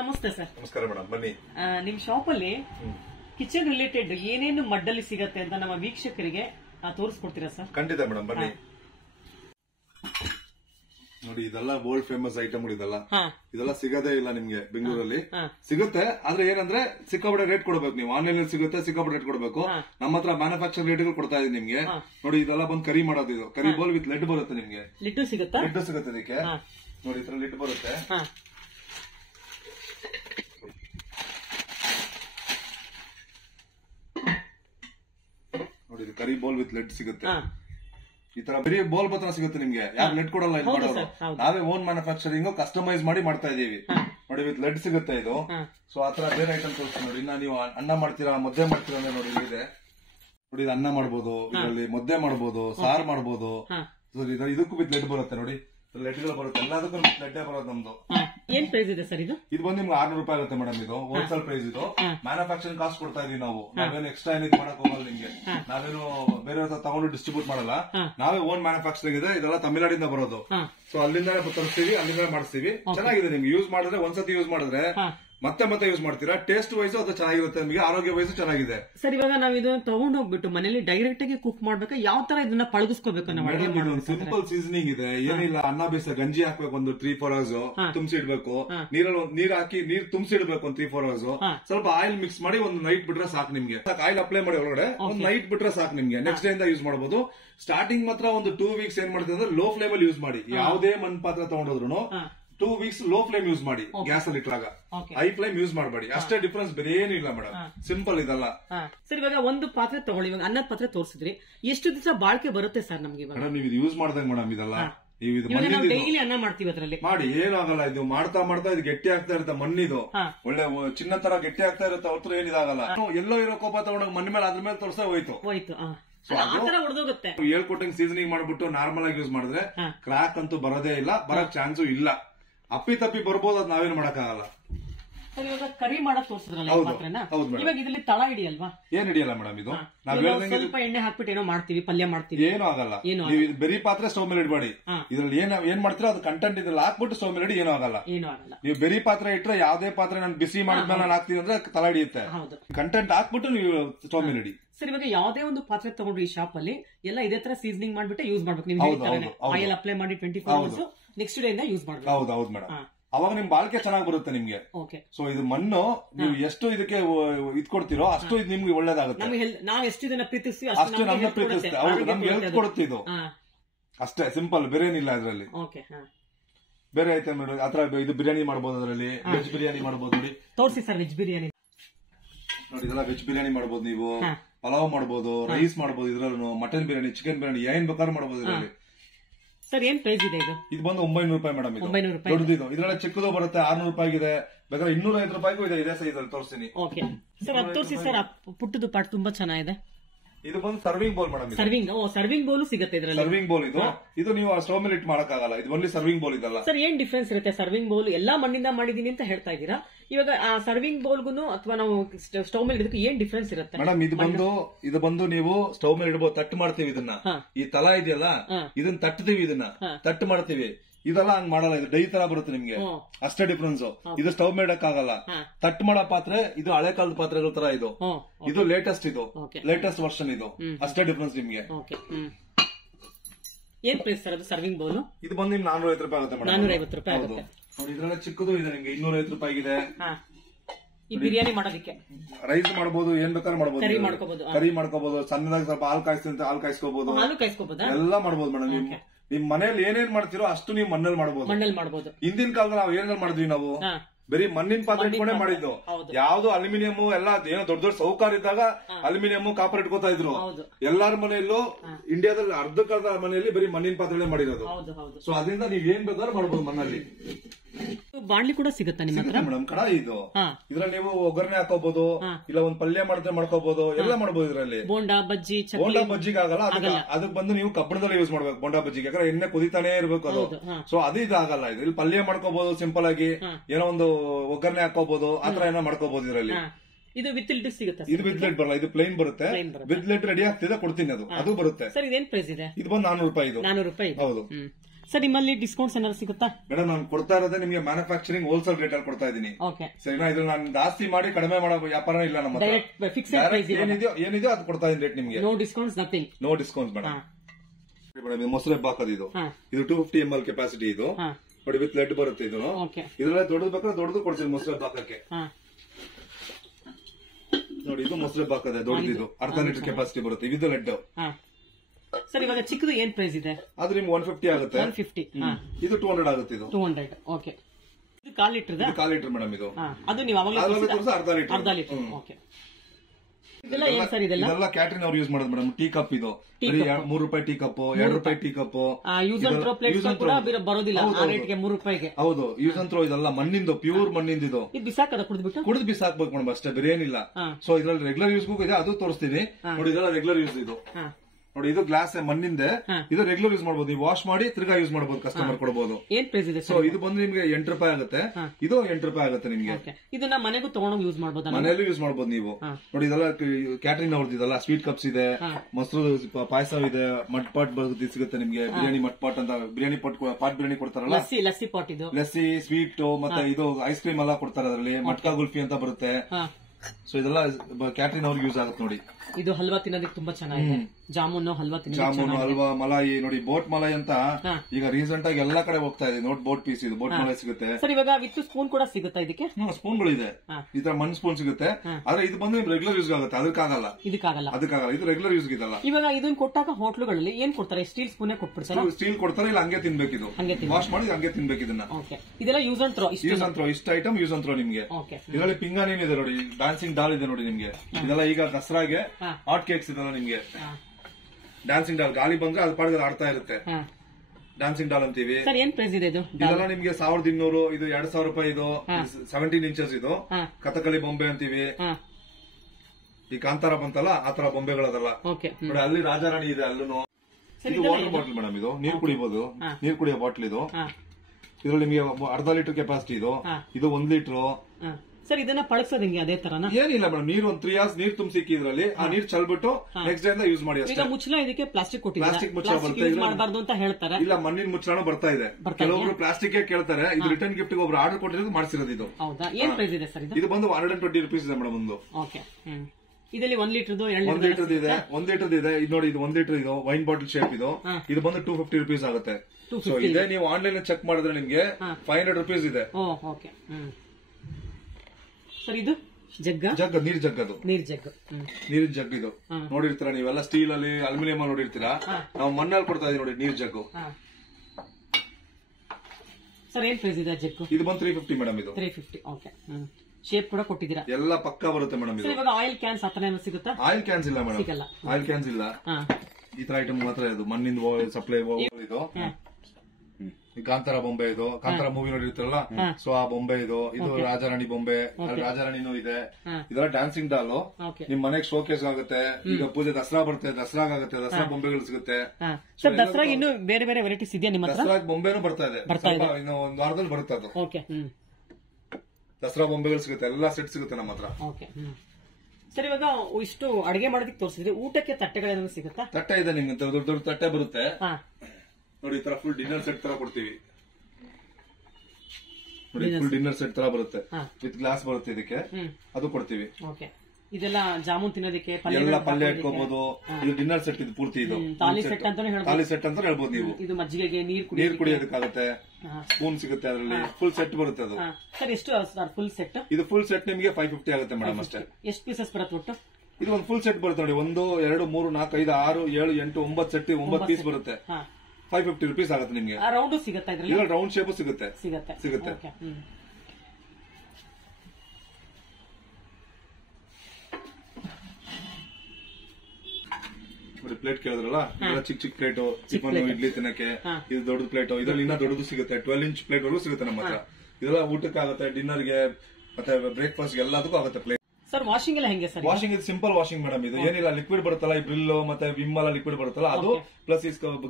ನಮಸ್ತೆ ಸರ್. ನಮಸ್ಕಾರ ಮೇಡಮ್, ಬನ್ನಿ. ನಿಮ್ ಶಾಪ್ ಅಲ್ಲಿ ಕಿಚನ್ ರಿಲೇಟೆಡ್ ಏನೇನು ಮಡ್ಡಲ್ಲಿ ಸಿಗತ್ತೆ ಅಂತ ನಮ್ಮ ವೀಕ್ಷಕರಿಗೆ ತೋರಿಸ್ಕೊಡ್ತೀರಾ ಸರ್? ಖಂಡಿತ ಮೇಡಮ್, ಬನ್ನಿ. ನೋಡಿ, ಇದೆಲ್ಲ ವರ್ಲ್ಡ್ ಫೇಮಸ್ ಐಟಮ್ ಇದೆಲ್ಲ. ಇದೆಲ್ಲ ಸಿಗೋದೇ ಇಲ್ಲ ನಿಮ್ಗೆ ಬೆಂಗಳೂರಲ್ಲಿ. ಸಿಗುತ್ತೆ, ಆದ್ರೆ ಏನಂದ್ರೆ ಸಿಕ್ಕಾಪಟ್ಟೆ ರೇಟ್ ಕೊಡಬೇಕು. ನೀವು ಆನ್ಲೈನ್ ಅಲ್ಲಿ ಸಿಗುತ್ತೆ, ಸಿಕ್ಕಾಪಟ್ಟೆ ರೇಟ್ ಕೊಡಬೇಕು. ನಮ್ಮ ಹತ್ರ ಮ್ಯಾನುಫ್ಯಾಕ್ಚರ್ ರೇಟ್ ಕೊಡ್ತಾ ಇದೀನಿ ನಿಮ್ಗೆ. ನೋಡಿ, ಇದೆಲ್ಲ ಬಂದು ಕರಿ ಮಾಡೋದು. ಇದು ಕರಿ ಬೋಲ್ ವಿತ್ ಲೆಡ್ ಬರುತ್ತೆ ನಿಮ್ಗೆ. ಲಿಡ್ ಸಿಗುತ್ತೆ, ಲಿಡ್ ಸಿಗುತ್ತೆ ಇದಕ್ಕೆ. ನೋಡಿ, ಈ ತರ ಲಿಡ್ ಬರುತ್ತೆ. ನೋಡಿ, ಇದು ಕರಿ ಬೋಲ್ ವಿತ್ ಲೆಡ್ ಸಿಗುತ್ತೆ. ಈ ತರ ಬರೀ ಬೋಲ್ ಪತ್ರ ಸಿಗುತ್ತೆ ನಿಮ್ಗೆ. ಯಾರು ಲೆಡ್ ಕೊಡಲ್ಲ ಇಲ್ಲಿ ಮಾಡೋರು. ನಾವೇ ಓನ್ ಮ್ಯಾನುಫ್ಯಾಕ್ಚರಿಂಗ್ ಕಸ್ಟಮೈಸ್ ಮಾಡಿ ಮಾಡ್ತಾ ಇದೀವಿ. ನೋಡಿ, ವಿತ್ ಲೆಡ್ ಸಿಗುತ್ತೆ ಇದು. ಸೊ ಆತರ ಬೇರೆ ಐಟಮ್ ತೋರಿಸ್ತೀನಿ ನೋಡಿ. ಇನ್ನ ನೀವು ಅನ್ನ ಮಾಡ್ತೀರಾ, ಮುದ್ದೆ ಮಾಡ್ತೀರಾ ಅಂದ್ರೆ ನೋಡಿ ಇದೆ. ನೋಡಿ, ಇದು ಅನ್ನ ಮಾಡ್ಬೋದು, ಇದರಲ್ಲಿ ಮುದ್ದೆ ಮಾಡ್ಬೋದು, ಸಾರು ಮಾಡ್ಬೋದು. ಇದಕ್ಕೂ ವಿತ್ ಲೆಡ್ ಬರುತ್ತೆ. ನೋಡಿ, ಲೆಡ್ಗಳು ಬರುತ್ತೆ, ಎಲ್ಲದಕ್ಕೂ ಲೆಡ್ಡೇ ಬರೋದು ನಮ್ದು. ಏನ್ ಪ್ರೈಸ್ ಇದೆ ಸರ್ ಇದು? ಇದು ಬಂದು ನಿಮ್ಗೆ 600 ರೂಪಾಯಿ ಆಗುತ್ತೆ ಮೇಡಮ್. ಇದು ಹೋಲ್ಸೇಲ್ ಪ್ರೈಸ್. ಇದು ಮ್ಯಾನುಫ್ಯಾಕ್ಚರಿಂಗ್ ಕಾಸ್ಟ್ ಕೊಡ್ತಾ ಇದೀವಿ ನಾವು. ನಾವೇನು ಎಕ್ಸ್ಟ್ರಾ ಏನಿದ್ ಮಾಡಕ್ ಹೋಗಲ್ಲ ನಿಮ್ಗೆ. ನಾವೇನು ಬೇರೆ ತಗೊಂಡು ಡಿಸ್ಟ್ರಿಬ್ಯೂಟ್ ಮಾಡಲ್ಲ. ನಾವೇ ಓನ್ ಮ್ಯಾನುಫ್ಯಾಕ್ಚರಿಂಗ್ ಇದೆ. ಇದೆಲ್ಲ ತಮಿಳ್ನಾಡಿಂದ ಬರೋದು. ಸೊ ಅಲ್ಲಿಂದಾನೆ ತರಿಸ್ತೀವಿ, ಅಲ್ಲಿಂದಾನೆ ಮಾಡಿಸ್ತೀವಿ. ಚೆನ್ನಾಗಿದೆ. ನಿಮ್ಗೆ ಯೂಸ್ ಮಾಡಿದ್ರೆ, ಒಂದ್ಸತಿ ಯೂಸ್ ಮಾಡಿದ್ರೆ ಮತ್ತೆ ಮತ್ತೆ ಯೂಸ್ ಮಾಡ್ತೀರಾ. ಟೇಸ್ಟ್ ವೈಸ್ ಅದು ಚೆನ್ನಾಗಿರುತ್ತೆ ನಿಮಗೆ, ಆರೋಗ್ಯ ವೈಸ್ ಚೆನ್ನಾಗಿದೆ. ಸರ್, ಇವಾಗ ನಾವ್ ಇದನ್ನ ತಗೊಂಡ್ ಹೋಗ್ಬಿಟ್ಟು ಮನೇಲಿ ಡೈರೆಕ್ಟ್ ಆಗಿ ಕುಕ್ ಮಾಡ್ಬೇಕಾ, ಯಾವ ತರ ಇದನ್ನ ಪಳಗಿಸ್ಕೋಬೇಕು? ಸಿಂಪಲ್ ಸೀಸನಿಂಗ್ ಇದೆ, ಏನಿಲ್ಲ. ಅನ್ನ ಬೇಯಿಸ ಗಂಜಿ ಹಾಕ್ಬೇಕು, ಒಂದು 3-4 ಅವರ್ಸ್ ತುಂಬಿಸಿ ಇಡ್ಬೇಕು. ನೀರಲ್ಲಿ ನೀರ್ ಹಾಕಿ ನೀರ್ ತುಂಬಿಸಿ ಇಡ್ಬೇಕು ಒಂದು 3-4 ಅವರ್ಸ್. ಸ್ವಲ್ಪ ಆಯಿಲ್ ಮಿಕ್ಸ್ ಮಾಡಿ ಒಂದು ನೈಟ್ ಬಿಟ್ರೆ ಸಾಕು ನಿಮ್ಗೆ. ಆಯಿಲ್ ಅಪ್ಲೈ ಮಾಡಿ ಒಳಗಡೆ ಒಂದು ನೈಟ್ ಬಿಟ್ರೆ ಸಾಕು ನಿಮ್ಗೆ. ನೆಕ್ಸ್ಟ್ ಡೇ ಇಂದ ಯೂಸ್ ಮಾಡಬಹುದು. ಸ್ಟಾರ್ಟಿಂಗ್ ಮಾತ್ರ ಒಂದು 2 ವೀಕ್ಸ್ ಏನ್ ಮಾಡ್ತೀವಿ ಅಂದ್ರೆ ಲೋ ಫ್ಲೇಮ್ ಅಲ್ಲಿ ಯೂಸ್ ಮಾಡಿ. ಯಾವುದೇ ಮಣ್ ಪಾತ್ರ ತಗೊಂಡೋದ್ರು 2 ವೀಕ್ಸ್ ಲೋ ಫ್ಲೇಮ್ ಯೂಸ್ ಮಾಡಿ. ಗ್ಯಾಸ್ ಅಲ್ಲಿ ಇಟ್ಟಾಗ ಹೈ ಫ್ಲೇಮ್ ಯೂಸ್ ಮಾಡಬೇಡಿ. ಅಷ್ಟೇ ಡಿಫರೆನ್ಸ್, ಬೇರೆ ಏನು ಇಲ್ಲ ಮೇಡಮ್. ಸಿಂಪಲ್ ಇದಲ್ಲ. ಸರ್, ಇವಾಗ ಒಂದು ಪಾತ್ರೆ ತಗೊಳ್ಳಿ. ಇವಾಗ ಅನ್ನದ ಪಾತ್ರೆ ತೋರಿಸಿದ್ರಿ, ಎಷ್ಟು ದಿವಸ ಬಾಳ್ಕೆ ಬರುತ್ತೆ ಸರ್ ನಮ್ಗೆ? ಮೇಡಮ್, ನೀವು ಯೂಸ್ ಮಾಡ್ದಂಗ ಮೇಡಮ್ ಇದೆಲ್ಲ. ನೀವು ಡೈಲಿ ಅನ್ನ ಮಾಡ್ತೀವಿ ಅದ್ರಲ್ಲಿ. ಮಾಡಿ, ಏನಾಗಲ್ಲ. ಇದು ಮಾಡ್ತಾ ಮಾಡ್ತಾ ಇದು ಗಟ್ಟಿ ಆಗ್ತಾ ಇರುತ್ತೆ. ಮಣ್ಣಿದು ಒಳ್ಳೆ ಚಿನ್ನ ತರ ಗಟ್ಟಿ ಆಗ್ತಾ ಇರುತ್ತೆ. ಅವ್ರ ಏನಿದಾಗಲ್ಲ. ಎಲ್ಲೋ ಇರೋ ಕೋಪ ತಗೊಂಡೋಗಿ ಮಣ್ಣ ಮೇಲೆ ಅದ್ರ ಮೇಲೆ ತೋರ್ಸೇ ಹೋಯ್ತು. ಹೇಳ್ಕೊಟ್ಟಂಗೆ ಸೀಸನಿಂಗ್ ಮಾಡ್ಬಿಟ್ಟು ನಾರ್ಮಲ್ ಆಗಿ ಯೂಸ್ ಮಾಡಿದ್ರೆ ಕ್ರಾಕ್ ಅಂತೂ ಬರೋದೇ ಇಲ್ಲ, ಬರಕ್ ಚಾನ್ಸು ಇಲ್ಲ. ಅಪ್ಪಿ ತಪ್ಪಿ ಬರ್ಬೋದು, ಅದ್ ನಾವೇನ್ ಮಾಡಕ್ಕಾಗಲ್ಲ. ಕರಿ ಮಾಡಕ್ ತೋರಿಸಿದ್ರಲ್ಲ ಇವಾಗ ಇದ್ರಲ್ಲಿ ತಳ ಹಿಡಿಯಲ್ವಾ? ಏನ್ ಹಿಡಿಯಲ್ಲ ಮೇಡಮ್. ಇದು ಸ್ವಲ್ಪ ಎಣ್ಣೆ ಹಾಕ್ಬಿಟ್ಟು ಏನೋ ಮಾಡ್ತೀವಿ, ಪಲ್ಯ ಮಾಡ್ತೀವಿ, ಏನೂ ಆಗಲ್ಲ. ಬರೀ ಪಾತ್ರೆ ಸ್ಟವ್ ಮೇಲೆ ಇಡಬೇಡಿ. ಇದ್ರಲ್ಲಿ ಏನ್ ಮಾಡ್ತೀರೋ ಅದು ಕಂಟೆಂಟ್ ಇದ್ರಲ್ಲಿ ಹಾಕ್ಬಿಟ್ಟು ಸ್ಟವ್ ಮೇಲೆ ಇಡಿ, ಏನೂ ಆಗಲ್ಲ. ನೀವು ಬರೀ ಪಾತ್ರೆ ಇಟ್ರೆ, ಯಾವ್ದೇ ಪಾತ್ರೆ ನಾನು ಬಿಸಿ ಮಾಡಿದ್ಮೇಲೆ ನಾನು ಹಾಕ್ತೀನಿ ಅಂದ್ರೆ ತಳ ಹಿಡಿಯುತ್ತೆ. ಕಂಟೆಂಟ್ ಹಾಕ್ಬಿಟ್ಟು ನೀವು ಸ್ಟವ್ ಮೇಲೆ ಇಡಿ. ಸರ್, ಇವಾಗ ಯಾವ್ದೇ ಒಂದು ಪಾತ್ರೆ ತಗೊಂಡ್ರಿ ಈ ಶಾಪ್ ಅಲ್ಲಿ ಎಲ್ಲ ಇದೇ ತರ ಸೀಸನಿಂಗ್ ಮಾಡ್ಬಿಟ್ಟು ಯೂಸ್ ಮಾಡ್ಬೇಕು. ನೀವು ಆಯಿಲ್ ಅಪ್ಲೈ ಮಾಡಿ 24 ಅವರ್ಸ್ ನೆಕ್ಸ್ಟ್ ಡೇ ಇಂದ ಯೂಸ್ ಮಾಡ್ಬೇಕು. ಹೌದು ಮೇಡಮ್. ಅವಾಗ ನಿಮ್ ಬಾಳ್ಕೆ ಚೆನ್ನಾಗಿ ಬರುತ್ತೆ ನಿಮ್ಗೆ. ಸೊ ಇದು ಮಣ್ಣು ನೀವು ಎಷ್ಟು ಇದಕ್ಕೆ ಇದ್ ಕೊಡ್ತೀರೋ ಅಷ್ಟು ಇದು ನಿಮ್ಗೆ ಒಳ್ಳೇದಾಗುತ್ತೆ. ನಾವ್ ಎಷ್ಟು ಇದನ್ನ ಪ್ರೀತಿಸ್ತೀವಿ ಅಷ್ಟು ನಮ್ಗೆ ಪ್ರೀತಿಸುತ್ತೆ. ಹೌದು, ನಮ್ಗೆ ಹೆಲ್ತ್ ಕೊಡುತ್ತೆ ಇದು. ಅಷ್ಟೇ, ಸಿಂಪಲ್, ಬೇರೆ ಏನಿಲ್ಲ ಇದರಲ್ಲಿ. ಬೇರೆ ಐಟಮ್ ಆತರ ಇದು ಬಿರಿಯಾನಿ ಮಾಡಬಹುದು. ಅದರಲ್ಲಿ ವೆಜ್ ಬಿರಿಯಾನಿ ಮಾಡಬಹುದು. ನೋಡಿ, ತೋರಿಸಿ ಸರ್ ವೆಜ್ ಬಿರಿಯಾನಿ. ನೋಡಿ, ಇದೆಲ್ಲ ವೆಜ್ ಬಿರಿಯಾನಿ ಮಾಡಬಹುದು. ನೀವು ಪಲಾವ್ ಮಾಡಬಹುದು, ರೈಸ್ ಮಾಡಬಹುದು. ಇದ್ರಲ್ಲೂ ಮಟನ್ ಬಿರಿಯಾನಿ, ಚಿಕನ್ ಬಿರಿಯಾನಿ ಏನ್ ಬೇಕಾದ್ರೂ ಮಾಡಬಹುದು ಇದರಲ್ಲಿ. ಸರ್, ಏನ್ ಪ್ರೈಸ್ ಇದೆ ಇದು? ಇದು ಬಂದು 900 ರೂಪಾಯಿ ಮೇಡಮ್. ಇದು 900 ರೂಪಾಯಿ ದೊಡ್ಡದಿದು. ಇದ್ರಲ್ಲಿ ಚಿಕ್ಕದು ಬರುತ್ತೆ 600 ರೂಪಾಯಿಗಿದೆ. ಬೇಕಾದ್ರೆ 250 ರೂಪಾಯಿಗೂ ಇದೆ. ಇದೇ ಸೈಜ್ ಅಲ್ಲಿ ತೋರಿಸ್ತೀನಿ. ಸರ್, ಅದು ತೋರಿಸಿ ಸರ್. ಪುಟ್ಟದು ಪಾಟ್ ತುಂಬಾ ಚೆನ್ನಾಗಿದೆ. ಇದು ಬಂದು ಸರ್ವಿಂಗ್ ಬೋಲ್ ಮೇಡಮ್. ಸರ್ವಿಂಗ್ ಬೋಲ್ ಸಿಗುತ್ತೆ ಇದರಲ್ಲಿ. ಸರ್ವಿಂಗ್ ಬೋಲ್ ಇದು ನೀವು ಸ್ಟವ್ ಮೇಲೆ ಇಟ್ಟು ಮಾಡಕ್ಕಾಗಲ್ಲ. ಇದು ಓನ್ಲಿ ಸರ್ವಿಂಗ್ ಬೋಲ್ ಇದಲ್ಲ. ಸರ್, ಏನ್ ಡಿಫ್ರೆನ್ಸ್ ಇರುತ್ತೆ? ಸರ್ವಿಂಗ್ ಬೋಲ್ ಎಲ್ಲಾ ಮಣ್ಣಿಂದ ಮಾಡಿದೀನಿ ಅಂತ ಹೇಳ್ತಾ ಇದ್ದೀರಾ. ಇವಾಗ ಆ ಸರ್ವಿಂಗ್ ಬೋಲ್ಗೂ ಅಥವಾ ನಾವು ಸ್ಟವ್ ಮೇಲೆ ಇದಕ್ಕೆ ಏನ್ ಡಿಫ್ರೆನ್ಸ್ ಇರುತ್ತೆ ಮೇಡಮ್? ಇದು ಬಂದು ನೀವು ಸ್ಟವ್ ಮೇಲೆ ಇಡಬಹುದು. ತಟ್ಟು ಮಾಡ್ತೀವಿ ಇದನ್ನ. ಈ ತಲಾ ಇದೆಯಲ್ಲ, ಇದನ್ನ ತಟ್ತೀವಿ. ಇದನ್ನ ತಟ್ಟು ಮಾಡ್ತೀವಿ. ಇದೆಲ್ಲ ಹಂಗ್ ಮಾಡಲ್ಲ. ಇದು ಡೈ ತರ ಬರುತ್ತೆ ನಿಮ್ಗೆ. ಅಷ್ಟೇ ಡಿಫ್ರೆನ್ಸ್. ಇದು ಸ್ಟವ್ ಮೇಲೆ ಇಡಕ್ಕಾಗಲ್ಲ. ತಟ್ಟು ಮಾಡೋ ಪಾತ್ರೆ ಇದು ಹಳೆ ಕಾಲದ ಪಾತ್ರೆಗಳ ತರ. ಇದು ಲೇಟೆಸ್ಟ್. ಇದು ಲೇಟೆಸ್ಟ್ ವರ್ಷನ್. ಇದು ಅಷ್ಟೇ ಡಿಫ್ರೆನ್ಸ್ ನಿಮ್ಗೆ. ಏನ್ ಪ್ರೈಸ್ ಸರ್ ಅದು ಸರ್ವಿಂಗ್ ಬೌಲ್? ಇದು ಬಂದು ನಿಮ್ಗೆ 450 ರೂಪಾಯಿ ಆಗುತ್ತೆ ಮೇಡಮ್. 450 ರೂಪಾಯಿ ಆಗುತ್ತೆ. ನೋಡಿ, ಇದ್ರಲ್ಲಿ ಚಿಕ್ಕದು ಇದೆ ನಿಮ್ಗೆ 250 ರೂಪಾಯಿ ಇದೆ. ಈ ಬಿರಿಯಾನಿ ಮಾಡೋದಕ್ಕೆ ರೈಸ್ ಮಾಡಬಹುದು, ಏನ್ ಬೇಕಾದ್ರೂ ಮಾಡಬಹುದು. ಕರಿ ಮಾಡ್ಕೋಬಹುದು. ಸಣ್ಣದಾಗಿ ಸ್ವಲ್ಪ ಹಾಲು ಕಾಯಿಸ್ತೀನಿ, ಹಾಲು ಕಾಯಿಸ್ಕೋಬಹುದು. ಎಲ್ಲ ಮಾಡಬಹುದು ಮೇಡಮ್. ನಿಮ್ ಮನೇಲಿ ಏನೇನ್ ಮಾಡ್ತಿರೋ ಅಷ್ಟು ನೀವು ಮಣ್ಣಲ್ಲಿ ಮಾಡಬಹುದು. ಹಿಂದಿನ ಕಾಲದಲ್ಲಿ ನಾವು ಏನೇನ್ ಮಾಡಿದ್ವಿ, ನಾವು ಬರೀ ಮಣ್ಣಿನ ಪಾತ್ರೆ ಇಟ್ಕೊಂಡೇ ಮಾಡಿದ್ದು. ಯಾವ್ದು ಅಲ್ಯೂಮಿನಿಯಂ ಎಲ್ಲ ಏನೋ ದೊಡ್ಡ ದೊಡ್ಡ ಸೌಕಾರ ಇದ್ದಾಗ ಅಲ್ಯೂಮಿನಿಯಂ ಕಾಪರ್ ಇಟ್ಕೋತಾ ಇದ್ರು. ಎಲ್ಲಾರ ಮನೆಯಲ್ಲೂ ಇಂಡಿಯಾದಲ್ಲಿ ಅರ್ಧಕ್ಕರ್ಧ ಮನೆಯಲ್ಲಿ ಬರೀ ಮಣ್ಣಿನ ಪಾತ್ರೆ ಮಾಡಿರೋದು. ಸೊ ಅದರಿಂದ ನೀವ್ ಏನ್ ಬೇಕಾದ್ರೂ ಮಾಡಬಹುದು ಮಣ್ಣಲ್ಲಿ. ಬಾಣ್ಲಿ ಕೂಡ ಸಿಗುತ್ತೆ ನಿಮ್ಮ ಹತ್ರ ಮೇಡಮ್. ಕಡಾಯಿ ಇದು. ಇದ್ರಲ್ಲಿ ನೀವು ಒಗ್ಗರಣೆ ಹಾಕೋಬಹುದು, ಇಲ್ಲ ಒಂದ್ ಪಲ್ಯ ಮಾಡಿದ್ರೆ ಮಾಡ್ಕೋಬಹುದು, ಎಲ್ಲ ಮಾಡಬಹುದು ಇದರಲ್ಲಿ. ಬೋಂಡಾ ಬಜ್ಜಿಗೆ ಆಗಲ್ಲ. ಅದಕ್ಕೆ ಬಂದು ನೀವು ಕಬ್ಬಣದಲ್ಲಿ ಯೂಸ್ ಮಾಡ್ಬೇಕು ಬೋಂಡಾ ಬಜ್ಜಿಗೆ. ಯಾಕಂದ್ರೆ ಎಣ್ಣೆ ಕುದಿತಾನೆ ಇರ್ಬೇಕು ಅದು. ಸೊ ಅದು ಇದಾಗಲ್ಲ. ಇಲ್ಲಿ ಪಲ್ಯ ಮಾಡ್ಕೋಬಹುದು ಸಿಂಪಲ್ ಆಗಿ. ಏನೋ ಒಂದು ಒಗ್ಗರಣೆ ಹಾಕೋಬಹುದು, ಆತರ ಏನೋ ಮಾಡ್ಕೋಬಹುದು ಇದರಲ್ಲಿ. ಇದು ವಿತ್ ಲಿಡ್ ಸಿಗುತ್ತೆ. ಇದು ವಿತ್ ಲಿಡ್ ಬರಲ್ಲ, ಇದು ಪ್ಲೇನ್ ಬರುತ್ತೆ. ವಿತ್ ಲಿಡ್ ರೆಡಿ ಆಗ್ತಿದೆ, ಕೊಡ್ತೀನಿ. ಅದು ಬರುತ್ತೆ. ಸರ್, ಇದೇನ್ ಪ್ರೈಸ್ ಇದೆ? ಇದು ಬಂದು 400 ರೂಪಾಯಿ. ಇದು 400 ರೂಪಾಯಿ. ಹೌದು ಸರ್ ನಿಮ್ಮಲ್ಲಿ ಡಿಸ್ಕೌಂಟ್ಸ್ ಏನಾದ್ರು ಸಿಗುತ್ತಾ? ಮೇಡಮ್ ನಾನು ಕೊಡ್ತಾ ಇರೋದೇ ನಿಮಗೆ ಮ್ಯಾನುಫ್ಯಾಕ್ಚರಿಂಗ್ ಹೋಲ್ಸೇಲ್ ರೇಟ್ ಅಲ್ಲಿ ಕೊಡ್ತಾ ಇದ್ದೀನಿ. ಓಕೆ ಸರಿನಾ? ಇದು ನಾನು ಜಾಸ್ತಿ ಮಾಡಿ ಕಡಿಮೆ ಮಾಡೋ ವ್ಯಾಪಾರ ಇಲ್ಲ ನಮ್ಮ ಏನಿದೆಯೋ ಅದು ಕೊಡ್ತಾ ಇದ್ದೀನಿ ರೇಟ್ ನಿಮಗೆ. No discounts, nothing. No discounts madam. Madam ಇದು ಮೊಸರು ಹಾಕೋದು ಇದು 250 ml ಕೆಪಾಸಿಟಿ ಇದು ನೋಡಿ, ವಿತ್ ಲೆಡ್ ಬರುತ್ತೆ ಇದು. ಇದ್ರಲ್ಲ ದೊಡ್ಡದು ಬೇಕಾದ್ರೆ ದೊಡ್ಡದು ಕೊಡ್ತೀನಿ ಮೊಸರು ಹಾಕಕ್ಕೆ. ನೋಡಿ ಇದು ಮೊಸರು ಹಾಕದೆ ದೊಡ್ಡದು, ಇದು ಅರ್ಧ ಲೀಟರ್ ಕೆಪಾಸಿಟಿ ಬರುತ್ತೆ. ಇದು ಲೆಡ್. ಸರ್ ಇವಾಗ ಚಿಕ್ಕದು ಏನ್ ಪ್ರೈಸ್ ಇದೆ? ಅದು ನಿಮ್ಗೆ 150 ಆಗುತ್ತೆ. 150. ಇದು 200 ಆಗುತ್ತೆ. ಇದು 200. ಓಕೆ. ಇದು 1/4 ಲೀಟರ್. 1/4 ಲೀಟರ್ ಮೇಡಮ್ ಇದು. ಅದು ನೀವು ಅರ್ಧ ಲೀಟರ್. ಓಕೆ. ಇದೆಲ್ಲ ಏನ್ ಸರ್? ಇದೆಲ್ಲ ಕ್ಯಾಟ್ರಿನ್ ಅವ್ರು ಯೂಸ್ ಮಾಡೋದು ಮೇಡಮ್. ಟೀ ಕಪ್ ಇದು 3 ರೂಪಾಯಿ ಟೀ ಕಪ್, 2 ರೂಪಾಯಿ tea cup. Use and throw plates ಕೂಡ ಬರೋದಿಲ್ಲ ಆ ರೇಟ್ಗೆ 3 ರೂಪಾಯಿಗೆ. ಹೌದು, ಯೂಸ್ ಅಂಡ್ ಥ್ರೋ ಇದೆಲ್ಲ ಮಣ್ಣಿಂದು, ಪ್ಯೂರ್ ಮಣ್ಣಿಂದು. ಇದು ಬಿಸಾಕದ ಕುಡಿದು ಬಿಸಾಕ್ಬೇಕು ಮೇಡಮ್, ಅಷ್ಟೇ, ಬೇರೆ ಏನಿಲ್ಲ. ಸೊ ಇದ್ರಲ್ಲಿ ರೆಗ್ಯುಲರ್ ಯೂಸ್ಗೂ ಇದೆ, ಅದು ತೋರಿಸ್ತೀನಿ ನೋಡಿ. ಇದೆಲ್ಲ ರೆಗ್ಯುಲರ್ ಯೂಸ್ ಇದು ನೋಡಿ. ಇದು ಗ್ಲಾಸ್ ಮಣ್ಣಿಂದೆ, ಇದು ರೆಗ್ಯುಲರ್ ಯೂಸ್ ಮಾಡಬಹುದು. ನೀವು ವಾಶ್ ಮಾಡಿ ತಿರ್ಗಾ ಯೂಸ್ ಮಾಡಬಹುದು, ಕಸ್ಟಮರ್ ಕೊಡಬಹುದು. ಏನ್ ಪ್ರೈಸ್ ಇದೆ? ಸೊ ಇದು ಬಂದು ನಿಮ್ಗೆ 8 ರೂಪಾಯಿ ಆಗುತ್ತೆ. ಇದು 8 ರೂಪಾಯಿ ಆಗುತ್ತೆ ನಿಮ್ಗೆ. ಇದನ್ನ ಮನೆಗೂ ತಗೊಂಡು ಯೂಸ್ ಮಾಡಬಹುದು, ಮನೆಯಲ್ಲೂ ಯೂಸ್ ಮಾಡಬಹುದು ನೀವು. ನೋಡಿ ಇದೆಲ್ಲ ಕ್ಯಾಟರಿಂಗ್ ಅವ್ರದ್ದು, ಇದೆಲ್ಲ ಸ್ವೀಟ್ ಕಪ್ಸ್ ಇದೆ, ಮೊಸರು ಪಾಯಸ ಇದೆ, ಮಟ್ ಪಾಟ್ ಸಿಗುತ್ತೆ ನಿಮ್ಗೆ. ಬಿರಿಯಾನಿ ಮಟ್ ಪಾಟ್ ಅಂತ, ಬಿರಿಯಾನಿ ಪಾಟ್ ಬಿರಿಯಾನಿ ಕೊಡ್ತಾರಲ್ಲ, ಲಸ್ಸಿ ಪಾಟ್, ಇದು ಲಸ್ಸಿ, ಸ್ವೀಟ್, ಮತ್ತೆ ಇದು ಐಸ್ ಕ್ರೀಮ್ ಎಲ್ಲ ಕೊಡ್ತಾರೆ ಅದರಲ್ಲಿ. ಮಟ್ಕಾ ಗುಲ್ಫಿ ಅಂತ ಬರುತ್ತೆ. ಸೊ ಇದೆಲ್ಲ ಕ್ಯಾಟರಿಂಗ್ ಅವ್ರಿಗೆ ಯೂಸ್ ಆಗುತ್ತೆ ನೋಡಿ. ಇದು ಹಲ್ವಾ ತಿನ್ನೋದಕ್ಕೆ ತುಂಬಾ ಚೆನ್ನಾಗಿದೆ. ಜಾಮೂನು ಹಲ್ವಾ ಮಲಾಯಿ ನೋಡಿ, ಬೋಟ್ ಮಲಾಯಿ ಅಂತ ಈಗ ರೀಸೆಂಟ್ ಆಗಿ ಎಲ್ಲಾ ಕಡೆ ಹೋಗ್ತಾ ಇದೆ. ನೋಟ್ ಬೋಟ್ ಪೀಸ್, ಇದು ಬೋಟ್ ಮಲಾಯಿ ಸಿಗುತ್ತೆ. ಸರ್ ಇವಾಗ ವಿತ್ ಸ್ಪೂನ್ ಕೂಡ ಸಿಗುತ್ತಾ ಇದಕ್ಕೆ? ಸ್ಪೂನ್ಗಳು ಇದೆ, ಈ ತರ ಮಣ್ ಸ್ಪೂನ್ ಸಿಗುತ್ತೆ. ಆದ್ರೆ ಇದು ಬಂದು ರೆಗ್ಯುಲರ್ ಯೂಸ್ ಆಗುತ್ತೆ, ಅದಕ್ಕಾಗಲ್ಲ. ಇದು ರೆಗ್ಯುಲರ್ ಯೂಸ್ ಇದಲ್ಲ. ಇವಾಗ ಇದನ್ನ ಕೊಟ್ಟಾಗ ಹೋಟ್ಲುಗಳಲ್ಲಿ ಏನ್ ಕೊಡ್ತಾರೆ? ಸ್ಟೀಲ್ ಸ್ಪೂನ್ ಕೊಟ್ಬಿಡ್ತಾರೆ. ಸ್ಟೀಲ್ ಕೊಡ್ತಾರೆ, ಇಲ್ಲ ಹಂಗೆ ತಿನ್ಬೇಕು. ಇದು ವಾಶ್ ಮಾಡಿ ಹಂಗೆ ತಿನ್ಬೇಕು ಇದನ್ನ. ಇದೆಲ್ಲ ಯೂಸ್ ಅಂಡ್ ಥ್ರೋ. ಇಷ್ಟ ಐಟಮ್ ಯೂಸ್ ಅಂಡ್ ಥ್ರೋ ನಿಮ್ಗೆ. ಇದರಲ್ಲಿ ಪಿಂಗಾನಿ ಇದೆ ನೋಡಿ, ಡ್ಯಾನ್ಸಿಂಗ್ ಡಾಲ್ ಇದೆ ನೋಡಿ ನಿಮ್ಗೆ. ಇದೆಲ್ಲ ಈಗ ದಸರಾಗೆ ಹಾಟ್ ಕೇಕ್ಸ್ ಇದೆಲ್ಲ ನಿಮ್ಗೆ. ಡ್ಯಾನ್ಸಿಂಗ್ ಡಾಲ್ ಗಾಳಿ ಬಂದ್ರೆ ಅದು ಪಾಡಿಗೆ ಆಡ್ತಾ ಇರುತ್ತೆ. ಡ್ಯಾನ್ಸಿಂಗ್ ಡಾಲ್ ಅಂತೀವಿ. ಏನ್ ಪ್ರೈಸ್ ಇದೆ? ಇದೆಲ್ಲ ನಿಮ್ಗೆ 1200. ಇದು 2000 ರೂಪಾಯಿ. ಇದು 17 ಇಂಚಸ್. ಇದು ಕಥಕಳಿ ಬೊಂಬೆ ಅಂತೀವಿ. ಈ ಕಾಂತಾರ ಬಂತಲ್ಲ, ಆತರ ಬೊಂಬೆಗಳದಲ್ಲ ನೋಡಿ. ಅಲ್ಲಿ ರಾಜಾರಾಣಿ ಇದೆ, ಅಲ್ಲೂ. ಇದು ವಾಟರ್ ಬಾಟಲ್ ಮೇಡಮ್, ಇದು ನೀರು ಕುಡಿಬಹುದು, ನೀರು ಕುಡಿಯೋ ಬಾಟಲ್ ಇದು. ಇದ್ರಲ್ಲಿ ನಿಮಗೆ ಅರ್ಧ ಲೀಟರ್ ಕೆಪಾಸಿಟಿ ಇದು 1 ಲೀಟರ್. ಸರ್ ಇದನ್ನ ಪಳಸೋದು ಹೆಂಗೆ? ಅದೇ ತರನ? ಏನಿಲ್ಲ ಮೇಡಮ್, ನೀರು ಒಂದು 3 hours ನೀರು ತುಂಬಿಸಿಕ್ಕಿ ಇದ್ರಲ್ಲಿ, ಆ ನೀರು ಚಲ್ಬಿಟ್ಟು ನೆಕ್ಸ್ಟ್ ಡೇ ಯೂಸ್ ಮಾಡಿ ಅಷ್ಟೇ. ಮುಚ್ಚಳ ಇದಕ್ಕೆ ಪ್ಲಾಸ್ಟಿಕ್ ಕೊಟ್ಟಿದ್ದಾರೆ. ಪ್ಲಾಸ್ಟಿಕ್ ಮುಚ್ಚಳ ಮಾಡಬಾರ್ದು ಅಂತ ಹೇಳ್ತಾರೆ. ಇಲ್ಲ, ಮಣ್ಣಿನ ಮುಚ್ಚಳ ಬರ್ತಾ ಇದೆ. ಕೆಲವೊಬ್ರು ಪ್ಲಾಸ್ಟಿಕ್ ಕೇಳ್ತಾರೆ. ಇದು ರಿಟರ್ನ್ ಗಿಫ್ಟ್ ಒಬ್ರು ಆರ್ಡರ್ ಕೊಟ್ಟಿರೋದು ಮಾಡಿಸಿರೋದು ಇದು. ಹೌದಾ? ಏನ್ ಪ್ರೈಸ್ ಇದೆ ಸರ್? ಇದು ಬಂದು 120 ರೂಪೀಸ್ ಇದೆ ಮೇಡಮ್ ಒಂದು. ಓಕೆ. ಇದರಲ್ಲಿ 1 ಲೀಟರ್ದು 1 ಲೀಟರ್ ಇದೆ, 1 ಲೀಟರ್ ಇದೆ. ಇದು ನೋಡಿ, ಇದು 1 ಲೀಟರ್. ಇದು ವೈನ್ ಬಾಟಲ್ ಶೇಪ್. ಇದು ಬಂದು 250 ರೂಪೀಸ್ ಆಗುತ್ತೆ. ಸೊ ಇದೇ ನೀವು ಆನ್ಲೈನ್ ಚೆಕ್ ಮಾಡಿದ್ರೆ ನಿಮ್ಗೆ 500 ರೂಪೀಸ್ ಇದೆ. ಓಕೆ. ಸರ್ ಇದು ಜಗ್, ನೀರ್ ಜಗ್. ಅದು ನೀರಿನ ಜಗ್. ಇದು ನೋಡಿರ್ತೀರ ನೀವೆಲ್ಲ, ಸ್ಟೀಲ್ ಅಲ್ಲಿ, ಅಲ್ಯೂಮಿನಿಯಂ ಅಲ್ಲಿ ನೋಡಿರ್ತೀರಾ. ನಾವು ಮಣ್ಣಲ್ಲಿ ಕೊಡ್ತಾ ಇದೀವಿ ನೋಡಿ, ನೀರ್ ಜಗ್ಗು. ಸರ್ ಏನ್ ಪ್ರೈಸ್ ಇದೆ ಜಗ್ಗು? ಇದು ಬಂದು 350 ಮೇಡಮ್. ಇದು 350. ಓಕೆ. ಶೇಪ್ ಕೂಡ ಕೊಟ್ಟಿದ್ದೀರಾ, ಎಲ್ಲ ಪಕ್ಕ ಬರುತ್ತೆ ಮೇಡಮ್. ಇದು ಇವಾಗ ಆಯಿಲ್ ಕ್ಯಾನ್ಸ್ ಆತರ ಸಿಗುತ್ತಾ? ಆಯಿಲ್ ಕ್ಯಾನ್ಸ್ ಇಲ್ಲ ಮೇಡಮ್, ಆಯಿಲ್ ಕ್ಯಾನ್ಸ್ ಇಲ್ಲ. ಈ ತರ ಐಟಮ್ ಮಾತ್ರ ಇದು ಮಣ್ಣಿಂದ ಸಪ್ಲೈ. ಇದು ಕಾಂತಾರ ಬೊಂಬೆ, ಇದು ಕಾಂತಾರ ಮೂವಿ ನೋಡಿರ್ತಾರಲ್ಲ, ಸೊ ಆ ಬೊಂಬೆ. ಇದು ರಾಜಾರಾಣಿ ಬೊಂಬೆ, ರಾಜಾರಾಣಿನೂ ಇದೆ. ಇದೆಲ್ಲ ಡ್ಯಾನ್ಸಿಂಗ್ ಡಾಲ್. ನಿಮ್ ಮನೆಗೆ ಶೋಕೇಸ್ ಆಗುತ್ತೆ. ಈಗ ಪೂಜೆ ದಸರಾ ಬರುತ್ತೆ, ದಸರಾಗುತ್ತೆ, ದಸರಾ ಬೊಂಬೆಗಳು ಸಿಗುತ್ತೆ. ದಸರಾ ಇನ್ನು ಬೇರೆ ಬೇರೆ ವೆರೈಟೀಸ್ ಇದೆಯಾ ನಿಮ್ಮ ಹತ್ರ? ದಸರಾ ಬೊಂಬೆನೂ ಬರ್ತಾ ಇದೆ, ಇನ್ನು 1 ವಾರದಲ್ಲಿ ಬರುತ್ತೆ ಅದು. ದಸರಾ ಬೊಂಬೆಗಳು ಸಿಗುತ್ತೆ, ಎಲ್ಲಾ ಸೆಟ್ ಸಿಗುತ್ತೆ ನಮ್ಮ ಹತ್ರ. ಸರ್ ಇವಾಗ ಇಷ್ಟು ಅಡಿಗೆ ಮಾಡೋದಕ್ಕೆ ತೋರಿಸಿದ್ರೆ, ಊಟಕ್ಕೆ ತಟ್ಟೆಗಳೇನಾದ್ರು ಸಿಗುತ್ತಾ? ತಟ್ಟೆ ಇದೆ ನಿಮ್ಗೆ, ದೊಡ್ಡ ದೊಡ್ಡ ತಟ್ಟೆ ಬರುತ್ತೆ ನೋಡಿ. ಈ ತರ ಫುಲ್ ಡಿನ್ನರ್ ಸೆಟ್ ತರ ಕೊಡ್ತೀವಿ ನೋಡಿ. ಫುಲ್ ಡಿನ್ನರ್ ಸೆಟ್ ತರ ಬರುತ್ತೆ, ವಿತ್ ಗ್ಲಾಸ್ ಬರುತ್ತೆ. ಇದಕ್ಕೆ ಅದು ಕೊಡ್ತೀವಿ. ಇದೆಲ್ಲ ಜಾಮೂನ್ ತಿನ್ನೋದಕ್ಕೆ, ಎಲ್ಲ ಪಲ್ಯ ಇಟ್ಕೋಬಹುದು. ಇದು ಡಿನ್ನರ್ ಸೆಟ್. ಇದು ಪೂರ್ತಿ ಇದು ತಾಲಿ ಸೆಟ್ ಅಂತ ಹೇಳ್ಬೋದು ನೀವು. ಇದು ಮಜ್ಜಿಗೆಗೆ ನೀರು ಕುಡಿಯೋದಕ್ಕಾಗುತ್ತೆ. ಸ್ಪೂನ್ ಸಿಗುತ್ತೆ ಅದರಲ್ಲಿ. ಫುಲ್ ಸೆಟ್ ಬರುತ್ತೆ ಅದು. ಸರ್ ಎಷ್ಟು ಫುಲ್ ಸೆಟ್? ಇದು ಫುಲ್ ಸೆಟ್ ನಿಮಗೆ 550 ಆಗುತ್ತೆ ಮೇಡಮ್ ಅಷ್ಟೇ. ಎಷ್ಟು ಪೀಸಸ್ ಬರುತ್ತೆ ಒಟ್ಟು? ಇದು ಒಂದು ಫುಲ್ ಸೆಟ್ ಬರುತ್ತೆ ನೋಡಿ. 1 2 3 4 5 6 7 8 9 ಸೆಟ್ 9 ಪೀಸ್ ಬರುತ್ತೆ. 550 ರೂಪೀಸ್ ಆಗುತ್ತೆ ನಿಮಗೆ. ರೌಂಡ್ ಸಿಗುತ್ತೆ, ಇದ್ರಲ್ಲಿ ರೌಂಡ್ ಶೇಪ್ ಸಿಗುತ್ತೆ. ಪ್ಲೇಟ್ ಕೇಳಿದ್ರಲ್ಲ, ಚಿಕ್ಕ ಚಿಕ್ಕ ಪ್ಲೇಟ್, ಟಿಫನ್ ಇಡ್ಲಿ ತಿನ್ನಕ್ಕೆ. ಇದು ದೊಡ್ಡ ಪ್ಲೇಟ್. ಇದ್ರಲ್ಲಿ ಇನ್ನ ದೊಡ್ಡದು ಸಿಗುತ್ತೆ, 12 ಇಂಚ್ ಪ್ಲೇಟ್ ವರೆಗೂ ಸಿಗುತ್ತೆ ನಮ್ಮ ಹತ್ರ. ಇದೆಲ್ಲ ಊಟಕ್ಕೆ ಆಗುತ್ತೆ, ಡಿನ್ನರ್ಗೆ ಮತ್ತೆ ಬ್ರೇಕ್ಫಾಸ್ಟ್ ಎಲ್ಲದಕ್ಕೂ ಆಗುತ್ತೆ ಪ್ಲೇಟ್. ಸರ್ ವಾಷಿಂಗ್ ಎಲ್ಲ ಹೆಂಗೆ ಸರ್? ವಾಷಿಂಗ್ ಇದು ಸಿಂಪಲ್ ವಾಷಿಂಗ್ ಮೇಡಮ್. ಇದು ಏನಿಲ್ಲ, ಲಿಕ್ವಿಡ್ ಬರುತ್ತಲ್ಲ, ಈ ಬ್ರಿಲ್ ಮತ್ತೆ ವಿಮ್ ಎಲ್ಲ ಲಿಕ್ವಿಡ್ ಬರುತ್ತಲ್ಲ ಅದು, plus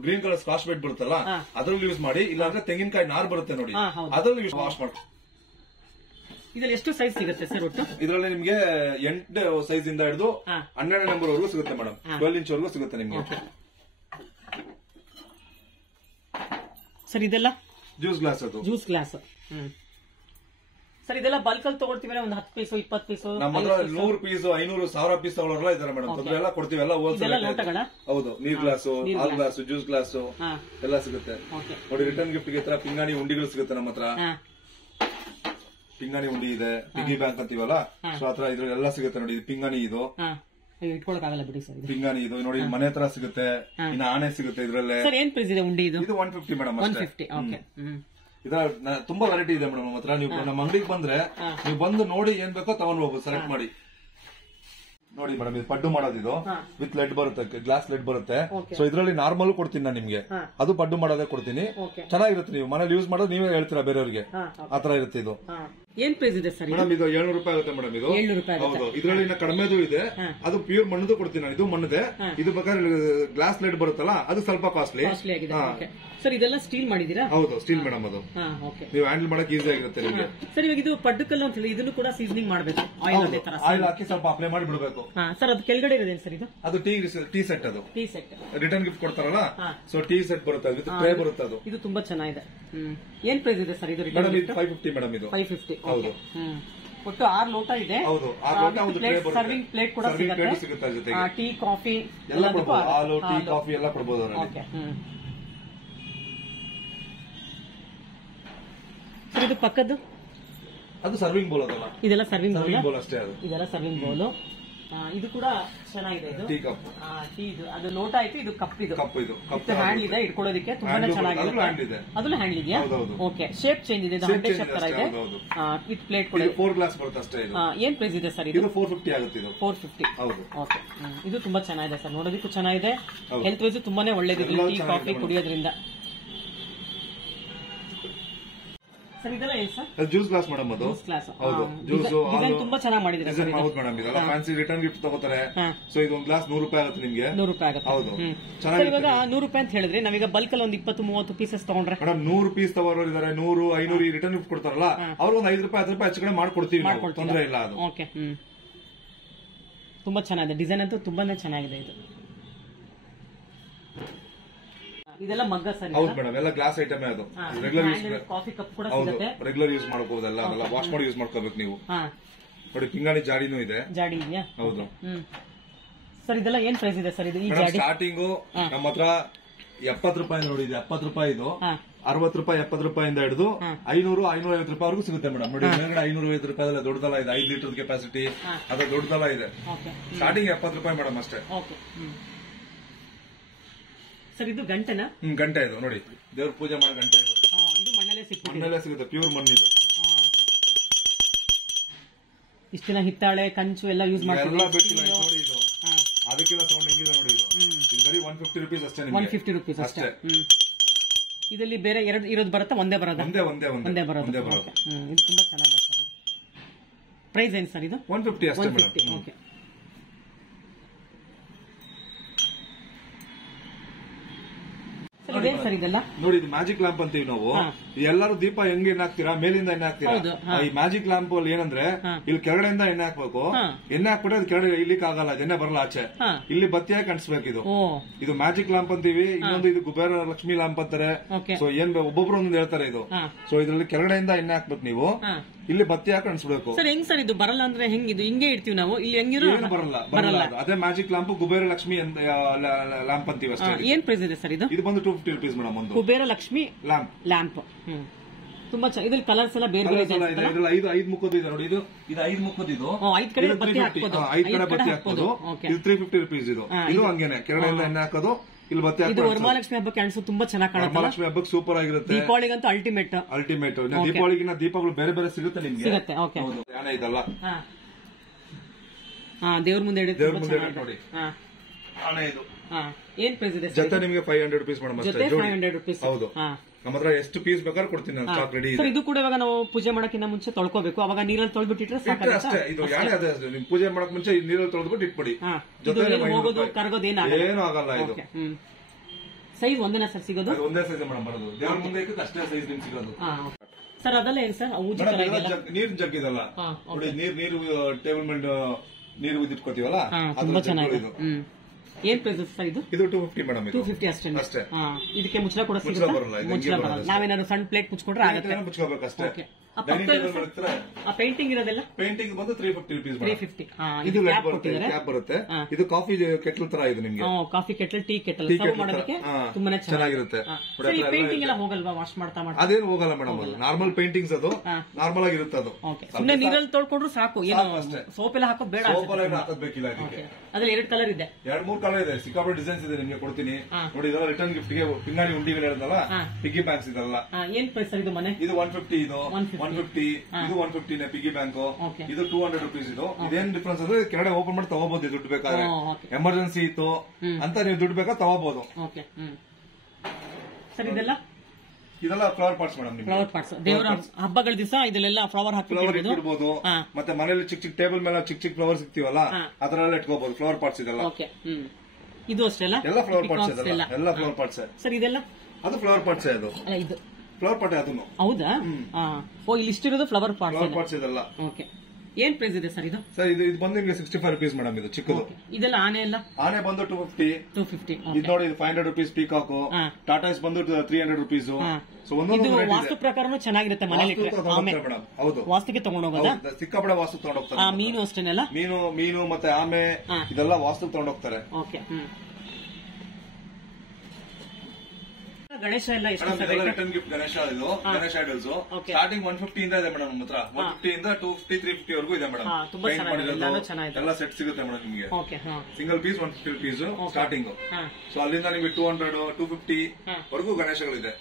green colour Scotch Brite ಬರುತ್ತಲ್ಲ, ಅದ್ರಲ್ಲಿ ಯೂಸ್ ಮಾಡಿ. ಇಲ್ಲಾಂದ್ರೆ ತೆಂಗಿನಕಾಯಿ ನಾರು ಬರುತ್ತೆ ನೋಡಿ, ಅದ್ರಲ್ಲಿ ಯೂಸ್ ವಾಶ್ ಮಾಡಿ. ಇದ್ರಲ್ಲಿ ಎಷ್ಟು ಸೈಜ್ ಸಿಗುತ್ತೆ ಸರ್ ಒಟ್ಟು? ಇದರಲ್ಲಿ ನಿಮ್ಗೆ 8 ಸೈಜ್ ಇಂದ ಹಿಡಿದು 12 ನಂಬರ್ ವರೆಗೂ ಸಿಗುತ್ತೆ ಮೇಡಮ್. 12 ಇಂಚ್ ವರೆಗೂ ಸಿಗುತ್ತೆ ನಿಮ್ಗೆ. ಸರ್ ಇದೆಲ್ಲ ಜ್ಯೂಸ್ ಗ್ಲಾಸ್ ಅದು ಜ್ಯೂಸ್ ಗ್ಲಾಸ್. ಸರ್ ಇದೆಲ್ಲ ಬಲ್ಕ್ ಅಲ್ಲಿ ತಗೊಳ್ತೀವಿ ಒಂದು 10 ಪೀಸು 20 ಪೀಸು ನಮ್ಮ ಹತ್ರ 100 ಪೀಸ್ 500 1000 ಪೀಸ್ ತಗೊಳ್ಳೋರೆಲ್ಲ ಇದಾರೆ ಮೇಡಮ್. ತೊಂದ್ರೆ ಎಲ್ಲ ಕೊಡ್ತೀವಿ, ಎಲ್ಲ ಹೋಲ್ಸೇಲ್. ಹೌದು, ನೀರ್ ಗ್ಲಾಸು, ಹಾಲ್ ಗ್ಲಾಸು, ಜ್ಯೂಸ್ ಗ್ಲಾಸು ಎಲ್ಲ ಸಿಗುತ್ತೆ ನೋಡಿ. ರಿಟರ್ನ್ ಗಿಫ್ಟ್ ಗೆ ಪಿಂಗಾಣಿ ಉಂಡಿಗಳು ಸಿಗುತ್ತೆ ನಮ್ಮ ಹತ್ರ. ಪಿಂಗಾಣಿ ಉಂಡಿ ಇದೆ, ಪಿಗ್ಗಿ ಬ್ಯಾಂಕ್ ಅಂತೀವಲ್ಲ, ಸೊ ಆತರ ಇದ್ರೆಲ್ಲ ಸಿಗುತ್ತೆ ನೋಡಿ. ಇದು ಪಿಂಗಾಣಿ, ಇದು ಇಟ್ಕೊಳಕ್ಕಾಗಲ್ಲ ಬಿಡಿ ಸರ್. ಪಿಂಗಾಣಿ ಇದು ನೋಡಿ, ಮನೆ ಹತ್ರ ಸಿಗುತ್ತೆ. ಇನ್ನು ಆನೆ ಸಿಗುತ್ತೆ ಇದ್ರಲ್ಲೇ. ಸರ್ ಏನ್ ಪ್ರೈಸ್ ಇದೆ ಉಂಡಿ? ಇದು 150 ಮೇಡಮ್. 150. ಓಕೆ. ಇದ ತುಂಬಾ ವೆರೈಟಿ ಇದೆ ಮೇಡಮ್ ನಮ್ಮ ಹತ್ರ. ನೀವು ನಮ್ಮ ಅಂಗಡಿಗೆ ಬಂದ್ರೆ ನೀವು ಬಂದು ನೋಡಿ ಏನ್ ಬೇಕೋ ತಗೊಂಡ್ ಹೋಗ್ಬೋದು, ಸೆಲೆಕ್ಟ್ ಮಾಡಿ. ನೋಡಿ ಮೇಡಮ್, ಇದು ಪಡ್ಡು ಮಾಡೋದಿದು ವಿತ್ ಲೆಡ್ ಬರುತ್ತೆ, ಗ್ಲಾಸ್ ಲೆಡ್ ಬರುತ್ತೆ. ಸೊ ಇದ್ರಲ್ಲಿ ನಾರ್ಮಲ್ ಕೊಡ್ತೀನಿ ನಾನು ನಿಮ್ಗೆ, ಅದು ಪಡ್ಡು ಮಾಡೋದೇ ಕೊಡ್ತೀನಿ. ಚೆನ್ನಾಗಿರುತ್ತೆ, ನೀವು ಮನೇಲಿ ಯೂಸ್ ಮಾಡೋದು ನೀವೇ ಹೇಳ್ತೀರಾ ಬೇರೆಯವ್ರಿಗೆ, ಆತರ ಇರುತ್ತೆ. ಇದು ಏನ್ ಪ್ರೈಸ್ ಇದೆ ಸರ್? ಮೇಡಮ್ ಇದು 700 ರೂಪಾಯಿ ಆಗುತ್ತೆ ಮೇಡಮ್. ಇದು 700 ರೂಪಾಯಿ. ಹೌದು, ಇದ್ರಲ್ಲಿ ಇನ್ನ ಕಡಿಮೆದು ಇದೆ, ಅದು ಪ್ಯೂರ್ ಮಣ್ಣದು ಕೊಡ್ತೀನಿ ನಾನು. ಇದು ಮಣ್ಣದೆ, ಇದು ಬೇಕಾದ್ರೆ ಗ್ಲಾಸ್ ಲೆಡ್ ಬರುತ್ತಲ್ಲ, ಅದು ಸ್ವಲ್ಪ ಕಾಸ್ಟ್ಲಿ ಆಗಿದೆ. ಸರ್ ಇದೆಲ್ಲ ಸ್ಟೀಲ್ ಮಾಡಿದೀರಾ? ಹೌದು, ಸ್ಟೀಲ್ ಮೇಡಮ್. ಅದು ನೀವು ಹ್ಯಾಂಡಲ್ ಮಾಡಕ್ ಈಸಿ ಆಗಿರುತ್ತೆ ನಿಮಗೆ. ಸರ್ ಇವಾಗ ಇದು ಪಡ್ಡುಕಲ್ಲು ಅಂತ ಹೇಳಿ ಇದನ್ನು ಕೂಡ ಸೀಸನಿಂಗ್ ಮಾಡಬೇಕು, ಆಯಿಲ್ ಹಾಕಿ ಸ್ವಲ್ಪ ಅಪ್ಲೈ ಮಾಡಿ ಬಿಡಬೇಕು. ಸರ್ ಅದು ಕೆಳಗಡೆ ಇರೋದೇನು ಸರ್? ಇದು ಅದು ಟೀ ಸೆಟ್. ಅದು ಟೀ ಸೆಟ್ ರಿಟರ್ನ್ ಗಿಫ್ಟ್ ಕೊಡ್ತಾರಲ್ಲ, ಸೊ ಟೀ ಸೆಟ್ ಬರುತ್ತೆ, ವಿತ್ ಟ್ರೇ ಬರುತ್ತೆ. ಅದು ಇದು ತುಂಬಾ ಚೆನ್ನಾಗಿದೆ. ಏನ್ ಪ್ರೈಸ್ ಇದೆ ಸರ್ ಇದು? ಮೇಡಮ್ ಇದು 550 ಮೇಡಮ್. ಇದು 550. ಹೌದು. ಒಟ್ಟು 6 ಲೋಟ ಇದೆ. ಹೌದು, 6 ಲೋಟ, ಒಂದು ಟ್ರೇ ಬರುತ್ತೆ, ಸರ್ವಿಂಗ್ ಪ್ಲೇಟ್ ಕೂಡ ಸಿಗುತ್ತೆ ಜೊತೆಗೆ. ಟೀ ಕಾಫಿ ಎಲ್ಲ ಕೊಡಬಹುದು, ಹಾಲು ಟೀ ಕಾಫಿ ಎಲ್ಲ ಕೊಡಬಹುದು ಅದರಲ್ಲಿ. ಸರ್ ಇದು ಪಕ್ಕದ್ದು ಅದು ಸರ್ವಿಂಗ್ ಬೌಲ್ ಅದಲ್ಲ, ಇದೆಲ್ಲ ಸರ್ವಿಂಗ್ ಬೌಲ್ ಅಷ್ಟೇ. ಅದು ಇದೆಲ್ಲ ಸರ್ವಿಂಗ್ ಬೌಲ್. ಇದು ಕೂಡ ಚೆನ್ನಾಗಿದೆ. ಇದು ಟೀ ಕಪ್. ಟೀ ಇದು ಅದು ಲೋಟ ಆಯ್ತು. ಇದು ಕಪ್. ಇದು ಕಪ್. ಇದು ಹ್ಯಾಂಡ್ ಇದೆ, ಇಟ್ಕೊಳ್ಳೋದಕ್ಕೆ ತುಂಬಾನೇ ಚೆನ್ನಾಗಿದೆ. ಅದನ್ನ ಹ್ಯಾಂಡ್ ಇದೆಯಾ? ಓಕೆ. ಶೇಪ್ ಚೇಂಜ್ ಇದೆ, ಹಂಡೆ ಶೇಪ್ ತರ ಇದೆ. ವಿತ್ ಪ್ಲೇಟ್ ಕೂಡ 4 ಗ್ಲಾಸ್ ಬರುತ್ತೆ ಅಷ್ಟೇ. ಇದು ಏನ್ ಪ್ರೈಸ್ ಇದೆ ಸರ್? ಇದು 450 ಆಗುತ್ತೆ. ಇದು 450. ಹೌದು. ಓಕೆ. ಇದು ತುಂಬಾ ಚೆನ್ನಾಗಿದೆ ಸರ್, ನೋಡೋದಕ್ಕೂ ಚೆನ್ನಾಗಿದೆ, ಹೆಲ್ತ್ ವೈಸ್ ತುಂಬಾನೇ ಒಳ್ಳೇದಿದೆ ಟೀ ಕಾಫಿ ಕುಡಿಯೋದ್ರಿಂದ. ಸರ್ ಇದೆಲ್ಲ ಏನು ಸರ್? Juice glass madam. ಅದು ಜ್ಯೂಸ್ ಗ್ಲಾಸ್. ಹೌದು, ಜ್ಯೂಸ್ ಡಿಸೈನ್ ತುಂಬಾ ಚೆನ್ನಾಗಿ ಮಾಡಿದ್ರೆ ಡಿಸೈನ್ ಹೌದು ಮೇಡಮ್. ಇದೆಲ್ಲ ಫ್ಯಾನ್ಸಿ ರಿಟರ್ನ್ ಗಿಫ್ಟ್ ತಗೋತಾರೆ. ಸೊ ಇದು ಒಂದು ಗ್ಲಾಸ್ 100 ರೂಪಾಯಿ ಆಗುತ್ತೆ ನಿಮಗೆ. 100 ರೂಪಾಯಿ ಆಗುತ್ತೆ. ಹೌದು, ಚೆನ್ನಾಗಿ. ಇವಾಗ 100 ರೂಪಾಯಿ ಅಂತ ಹೇಳಿದ್ರೆ ನಾವೀಗ ಬಲ್ಕ್ ಅಲ್ಲಿ ಒಂದು 20-30 ಪೀಸಸ್ ತಗೊಂಡ್ರೆ ಮೇಡಮ್ 100 ಪೀಸ್ ತಗೋರು ಇದಾರೆ, 100, 500 ರಿಟರ್ನ್ ಗಿಫ್ಟ್ ಕೊಡ್ತಾರಲ್ಲ, ಅವ್ರು ಒಂದು 5 ರೂಪಾಯಿ 10 ರೂಪಾಯಿ ಹೆಚ್ಚು ಕಡೆ ಮಾಡ್ಕೊಡ್ತೀವಿ, ತೊಂದರೆ ಇಲ್ಲ. ಅದು ಓಕೆ. ತುಂಬಾ ಚೆನ್ನಾಗಿದೆ, ಡಿಸೈನ್ ಅಂತೂ ತುಂಬಾನೇ ಚೆನ್ನಾಗಿದೆ. ಇದು ಇದೆಲ್ಲ ಮಗ್ಗ ಸರ್? ಹೌದು ಮೇಡಮ್, ಎಲ್ಲ ಗ್ಲಾಸ್ ಐಟಮ್. ಅದು ರೆಗ್ಯುಲರ್ ಯೂಸ್, ಕಾಫಿ ಕಪ್ ಕೂಡ ಸಿಗುತ್ತೆ, ರೆಗ್ಯುಲರ್ ಯೂಸ್ ಮಾಡ್ಕೋಬಹುದಲ್ಲ, ಅದೆಲ್ಲ ವಾಶ್ ಮಾಡಿ ಯೂಸ್ ಮಾಡ್ಕೋಬೇಕು ನೀವು. ನೋಡಿ ಪಿಂಗಾಣಿ ಜಾಡಿನೂ ಇದೆ. ಜಾಡಿ ಇದೆಯಾ? ಹೌದು ಸರ್. ಇದೆಲ್ಲ ಏನ್ ಪ್ರೈಸ್ ಇದೆ ಸರ್? ಇದು ಈ ಜಾಡಿ ಸ್ಟಾರ್ಟಿಂಗು ನಮ್ಮ ಹತ್ರ 70 ರೂಪಾಯಿ ನೋಡಿ. ಇದು 70 ರೂಪಾಯಿ. ಇದು 60 ರೂಪಾಯಿ 70 ರೂಪಾಯಿಂದ ಹಿಡಿದು 500, 550 ರೂಪಾಯಿವರೆಗೂ ಸಿಗುತ್ತೆ ಮೇಡಮ್. ನೋಡಿ ಮೇಲ್ಗಡೆ 550 ರೂಪಾಯಿ ದೊಡ್ಡದಲ್ಲ ಇದೆ, 5 ಲೀಟರ್ ಕೆಪಾಸಿಟಿ, ಅದು ದೊಡ್ಡದಲ್ಲ ಇದೆ. ಸ್ಟಾರ್ಟಿಂಗ್ 70 ರೂಪಾಯಿ ಮೇಡಮ್ ಅಷ್ಟೇ. ಸರ್ ಇದು ಗಂಟೆನಾ? ಗಂಟೆ. ಇದು ನೋಡಿ, ದೇವ್ರ ಪೂಜೆ ಮಾಡೋ ಗಂಟೆ. ಇದು ಮಣ್ಣಲ್ಲೇ ಸಿಗುತ್ತೆ, ಪ್ಯೂರ್ ಮಣ್ಣು. ಇದು ಇಷ್ಟ ದಿನ ಹಿತ್ತಾಳೆ ಕಂಚು ಎಲ್ಲ ಯೂಸ್ ಮಾಡ್ತಾರೆ. ನೋಡಿ ಇದು ಅದಕ್ಕೆಲ್ಲ ಸೌಂಡ್ ಹೆಂಗಿದೆ ನೋಡಿ. ಇದು ಬರೀ 150 ರೂಪೀಸ್ ಅಷ್ಟೇ. 150 ರೂಪೀಸ್ ಅಷ್ಟೇ. ಇದರಲ್ಲಿ ಬೇರೆ ಎರಡು ಇರೋದು ಬರುತ್ತೆ, ಒಂದೇ ಬರೋದು? ಒಂದೇ ಬರೋದು. ಇದು ತುಂಬಾ ಚೆನ್ನಾಗಿದೆ ಸರ್. ಪ್ರೈಸ್ ಏನು ಸರ್ ಇದು? 150 ಅಷ್ಟೇ ಮೇಡಮ್. ಓಕೆ. ಸರ್ ಇದೆಲ್ಲ ನೋಡಿ, ಇದು ಮ್ಯಾಜಿಕ್ ಲ್ಯಾಂಪ್ ಅಂತೀವಿ ನಾವು. ಎಲ್ಲರೂ ದೀಪ ಹೆಂಗ್ ಎಣ್ಣೆ ಹಾಕ್ತೀರಾ, ಮೇಲಿಂದ ಎಣ್ಣೆ ಹಾಕ್ತೀರಾ. ಈ ಮ್ಯಾಜಿಕ್ ಲ್ಯಾಂಪ್ ಅಲ್ಲಿ ಏನಂದ್ರೆ ಇಲ್ಲಿ ಕೆಳಗಡೆಯಿಂದ ಎಣ್ಣೆ ಹಾಕ್ಬೇಕು. ಎಣ್ಣೆ ಹಾಕ್ಬಿಟ್ರೆ ಅದು ಕೆಳಗಡೆ ಇಲ್ಲಿಕ್ ಆಗಲ್ಲ, ಎಣ್ಣೆ ಬರಲ್ಲ ಆಚೆ. ಇಲ್ಲಿ ಬತ್ತಿಯಾಗಿ ಕಾಣಿಸ್ಬೇಕು. ಇದು ಮ್ಯಾಜಿಕ್ ಲ್ಯಾಂಪ್ ಅಂತೀವಿ. ಇನ್ನೊಂದು ಇದು ಕುಬೇರ ಲಕ್ಷ್ಮಿ ಲ್ಯಾಂಪ್ ಅಂತಾರೆ. ಸೊ ಏನ್ ಒಬ್ಬೊಬ್ರು ಒಂದೊಂದು ಹೇಳ್ತಾರೆ ಇದು. ಸೊ ಇದ್ರಲ್ಲಿ ಕೆಳಗಡೆಯಿಂದ ಎಣ್ಣೆ ಹಾಕ್ಬೇಕು ನೀವು, ಇಲ್ಲಿ ಬತ್ತಿ ಹಾಕಿ ಅನ್ಸ್ಬೇಕು. ಸರ್ ಹೆಂಗ್ ಸರ್ ಇದು ಬರಲ್ಲ ಅಂದ್ರೆ ಹೆಂಗ್? ಇದು ಹಿಂಗೆ ಇಡ್ತೀವಿ ನಾವು, ಇಲ್ಲಿ ಹೆಂಗಿರೋ ಬರಲ್ಲ. ಅದೇ magic lamp Kubera Lakshmi lamp ಅಂತೀವಿ ಅಷ್ಟೇ. ಏನ್ ಪ್ರೈಸ್ ಇದೆ ಸರ್ ಇದು? ಇದು ಬಂದು 250 ರೂಪೀಸ್ ಮೇಡಮ್. ಒಂದು ಕುಬೇರ ಲಕ್ಷ್ಮಿ ಲ್ಯಾಂಪ್. ತುಂಬಾ ಇದ್ರಲ್ಲಿ ಕಲರ್ಸ್ ಎಲ್ಲ ಬೇರೆ ಬೇರೆ ಇದೆ. 5 ಮುಖದ್ದು ಇದೆ ನೋಡಿ. ಇದು 5 ಮುಖದ್ದು. ಇದು 5 ಕಡೆ ಬತ್ತಿ ಹಾಕ್ಬೋದು. 5 ಕಡೆ ಬತ್ತಿ ಹಾಕ್ಬೋದು. ಇದು 350 ರೂಪೀಸ್. ಇದು ಹಂಗೇನೆ ಕೆಳಗಡೆಯಿಂದ ಎಣ್ಣೆ ಹಾಕೋದು, ಇಲ್ಲಿ ಬತ್ತಿ ಹಾಕೋದು. ವರಮಹಾಲಕ್ಷ್ಮಿ ಹಬ್ಬಕ್ಕೆ ಅನ್ಸೋ ತುಂಬಾ ಚೆನ್ನಾಗಿ ಕಾಣುತ್ತೆ. ವರಮಹಾಲಕ್ಷ್ಮಿ ಹಬ್ಬಕ್ಕೆ ಸೂಪರ್ ಆಗಿರುತ್ತೆ. ದೀಪಾವಳಿಗಂತೂ ಅಲ್ಟಿಮೇಟ್. ದೀಪಾವಳಿಗಿನ ದೀಪಗಳು ಬೇರೆ ಬೇರೆ ಸಿಗುತ್ತೆ ನಿಮ್ಗೆ. ಸಿಗುತ್ತೆ. ಓಕೆ. ಯಾನೆ ಇದಲ್ಲ, ದೇವ್ರ ಮುಂದೆ ನೋಡಿ ಆನೆ. ಇದು ಏನ್ ಪ್ರೈಸ್ ಇದೆ? ಜೊತೆ ನಿಮಗೆ 500 ರೂಪೀಸ್ ಮೇಡಮ್. ಜೊತೆ 500 ರೂಪೀಸ್. ಹೌದು, ನಮ್ಮ ಹತ್ರ ಎಷ್ಟು ಪೀಸ್ ಬೇಕಾದ್ರೆ ಕೊಡ್ತೀನಿ ನಾನು. ಸ್ಟಾಕ್ ರೆಡಿ ಇದೆ. ಇದು ಕೂಡ ಇವಾಗ ನಾವು ಪೂಜೆ ಮಾಡಕ್ಕಿಂತ ಮುಂಚೆ ತೊಳ್ಕೋಬೇಕು, ಅವಾಗ ನೀರಲ್ಲಿ ತೊಳ್ಬಿಟ್ಟಿಟ್ರೆ ಅಷ್ಟೇ. ಇದು ಯಾಣೆ ಅದೇ, ನಿಮ್ ಪೂಜೆ ಮಾಡಕ್ ಮುಂಚೆ ನೀರಲ್ಲಿ ತೊಳೆದ್ಬಿಟ್ಟು ಇಟ್ಬಿಡಿ. ಜೊತೆ ಹೋಗೋದು ಕರಗೋದು ಏನೂ ಆಗಲ್ಲ. ಇದು ಸೈಜ್ ಒಂದೇನಾ ಸರ್ ಸಿಗೋದು? ಒಂದೇ ಸೈಜ್ ಮೇಡಮ್ ಬರೋದು. ದೇವ್ರ ಮುಂದೆ ಅಷ್ಟೇ ಸೈಜ್ ನಿಮ್ಗೆ ಸಿಗೋದು. ಸರ್ ಅದೆಲ್ಲ ಏನ್ ಸರ್? ನೀರ್ ಜಗ್ ಇದಲ್ಲ ನೋಡಿ, ನೀರು ಟೇಬಲ್ ಮೇಲೆ ನೀರು ಇಟ್ಕೋತೀವಲ್ಲ, ತುಂಬಾ ಚೆನ್ನಾಗಿದೆ. ಏನ್ ಪ್ರೈಸ್ ಸರ್ ಇದು? ಇದು 250 ಮೇಡಮ್. 250 ಅಷ್ಟೇ. ಇದಕ್ಕೆ ಮುಚ್ಚಳ ಕೂಡ ಸಿಗುತ್ತೆ? ಮುಚ್ಚಳ ಬರಲ್ಲ. ನಾವೇನಾದ್ರು ಸಣ್ಣ ಪ್ಲೇಟ್ ಮುಚ್ಕೊಂಡ್ರೆ ಆಗುತ್ತೆ. ಮುಚ್ಕೋಬೇಕಷ್ಟೇ. ಆ ಪೇಂಟಿಂಗ್ ಇರೋದೆಲ್ಲ ಪೇಂಟಿಂಗ್ ಬಂದು 350 rupees. 350. ಇದು ಕ್ಯಾಪ್ ಬರುತ್ತೆ. ಇದು ಕಾಫಿ ಕೆಟಲ್ ತರ ಇದೆ ನಿಮ್ಗೆ. Coffee kettle, tea kettle serve ಮಾಡೋದಕ್ಕೆ ತುಂಬಾನೇ ಚೆನ್ನಾಗಿರುತ್ತೆ. ಪೇಂಟಿಂಗ್ ಎಲ್ಲ ಹೋಗಲ್ವಾ ವಾಶ್ ಮಾಡ್ತಾ? ಅದೇನು ಹೋಗಲ್ಲ ಮೇಡಮ್, ಅದು ನಾರ್ಮಲ್ ಪೇಂಟಿಂಗ್ಸ್, ಅದು ನಾರ್ಮಲ್ ಆಗಿರುತ್ತೆ. ಅದು ಸುಮ್ಮನೆ ನೀರಲ್ಲಿ ತೊಳ್ಕೊಂಡ್ರು ಸಾಕು, ಏನು ಸೋಪ್ ಎಲ್ಲ ಹಾಕೋದು ಬೇಡ. ಸೋಪ್ ಎಲ್ಲ ಹಾಕೋದ್ ಬೇಕಿಲ್ಲ. ಅದಕ್ಕೆ ಅದ್ರಲ್ಲಿ 2 ಕಲರ್ ಇದೆ, 2-3 ಕಲರ್ ಇದೆ. ಸಿಕ್ಕಾಪಟ್ಟೆ ಡಿಸೈನ್ಸ್ ಇದೆ, ನಿಮ್ಗೆ ಕೊಡ್ತೀನಿ ನೋಡಿ. ಇದೆಲ್ಲ ರಿಟರ್ನ್ ಗಿಫ್ಟ್ ಗೆ ಪಿಂಗಾಣಿ ಉಂಡಿ ಹೇಳಿದ್ನಲ್ಲ, ಪಿಗ್ಗಿ ಬ್ಯಾಂಕ್ಸ್ ಇದೆಲ್ಲ. ಏನ್ ಪ್ರೈಸ್ ಇದು ಮನೆ? ಇದು 150. ಇದು 150. ಇದು 150 ಪಿಗ್ಗಿ ಬ್ಯಾಂಕ್. ಇದು 200 rupees. ಇದು ಇದೇನ್ ಡಿಫ್ರೆನ್ಸ್ ಅಂದ್ರೆ ಕೆಳಗಡೆ ಓಪನ್ ಮಾಡಿ ತಗೋಬಹುದು ದುಡ್ಡು ಬೇಕಾದ್ರೆ. ಎಮರ್ಜೆನ್ಸಿ ಇತ್ತು ಅಂತ ನೀವು ದುಡ್ಡು ಬೇಕಾದ್ರೆ ತಗೋಬಹುದು. ಸರ್ ಇದೆಲ್ಲ flower pots madam. Flower pots ದೇವರ ಹಬ್ಬಗಳ ದಿವಸ ಇದೆಲ್ಲ ಫ್ಲವರ್ ಹಾಕಿಡ್ಬೋದು. ಮತ್ತೆ ಮನೇಲಿ ಚಿಕ್ಕ ಟೇಬಲ್ ಮೇಲೆ ಚಿಕ್ಕ ಫ್ಲವರ್ ಸಿಗ್ತೀವಲ್ಲ, ಅದರಲ್ಲ ಇಟ್ಕೋಬಹುದು. ಫ್ಲವರ್ ಪಾಟ್ಸ್ ಇದೆಲ್ಲ. ಇದು ಅಷ್ಟೇ ಎಲ್ಲ ಫ್ಲವರ್ ಪಾಟ್ಸ್ ಇದೆಲ್ಲ. ಎಲ್ಲ ಫ್ಲವರ್ ಪಾಟ್ಸ್. ಸರ್ ಇದೆಲ್ಲ ಅದು ಫ್ಲವರ್ ಪಾಟ್ಸ್. ಅದು ಇದು ಫ್ಲವರ್ ಪಾಟ್. ಅದನ್ನು ಹೌದಾ? ಇಲ್ಲಿ ಇಷ್ಟಿರೋದು ಫ್ಲವರ್ ಪಾಟ್ಸ್ ಇದೆಲ್ಲ. ಏನ್ ಪ್ರೈಸ್ ಇದೆ ಸರ್ ಇದು? ಸರ್ ಇದು ಬಂದು ನಿಮಗೆ 65 rupees ಮೇಡಮ್. ಇದು ಚಿಕ್ಕದು. ಇದೆಲ್ಲ ಆನೆ ಬಂದು 250. ಇದು ನೋಡಿ, ಇದು 500 rupees ಪೀಕಾಕ್. ಟಾಟಾಸ್ ಬಂದು 300 rupees. ಸೊ ಒಂದೊಂದು ವಾಸ್ತು ಪ್ರಕಾರನೂ ಚೆನ್ನಾಗಿರುತ್ತೆ ಮನೇಲಿ. ಮೇಡಮ್ ಹೌದು, ವಾಸ್ತುಗೆ ತಗೊಂಡೋಗೋದಾ? ಸಿಕ್ಕಾಪಡೆ ವಾಸ್ತು ತಗೊಂಡೋಗ್ತಾರೆ. ಮೀನು ಅಷ್ಟೇನೆಲ್ಲ, ಮೀನು ಮತ್ತೆ ಆಮೆ ಇದೆಲ್ಲ ವಾಸ್ತು ತಗೊಂಡೋಗ್ತಾರೆ. ಗಣೇಶ ಎಲ್ಲ ರಿಟರ್ನ್ ಗಿಫ್ಟ್ ಗಣೇಶ. ಇದು ಗಣೇಶ ಐಡಲ್ಸ್ ಸ್ಟಾರ್ಟಿಂಗ್ 150 ಇಂದ ಇದೆ ಮೇಡಮ್. ಹತ್ರ 150 ಇಂದ 250, 350 ವರೆಗೂ ಇದೆ ಮೇಡಮ್. ಎಲ್ಲ ಸೆಟ್ ಸಿಗುತ್ತೆ ಮೇಡಮ್ ನಿಮಗೆ. Single piece 150 rupees starting. So ಅಲ್ಲಿಂದ ನಿಮಗೆ 200, 250 ವರೆಗೂ ಗಣೇಶಗಳಿದೆ.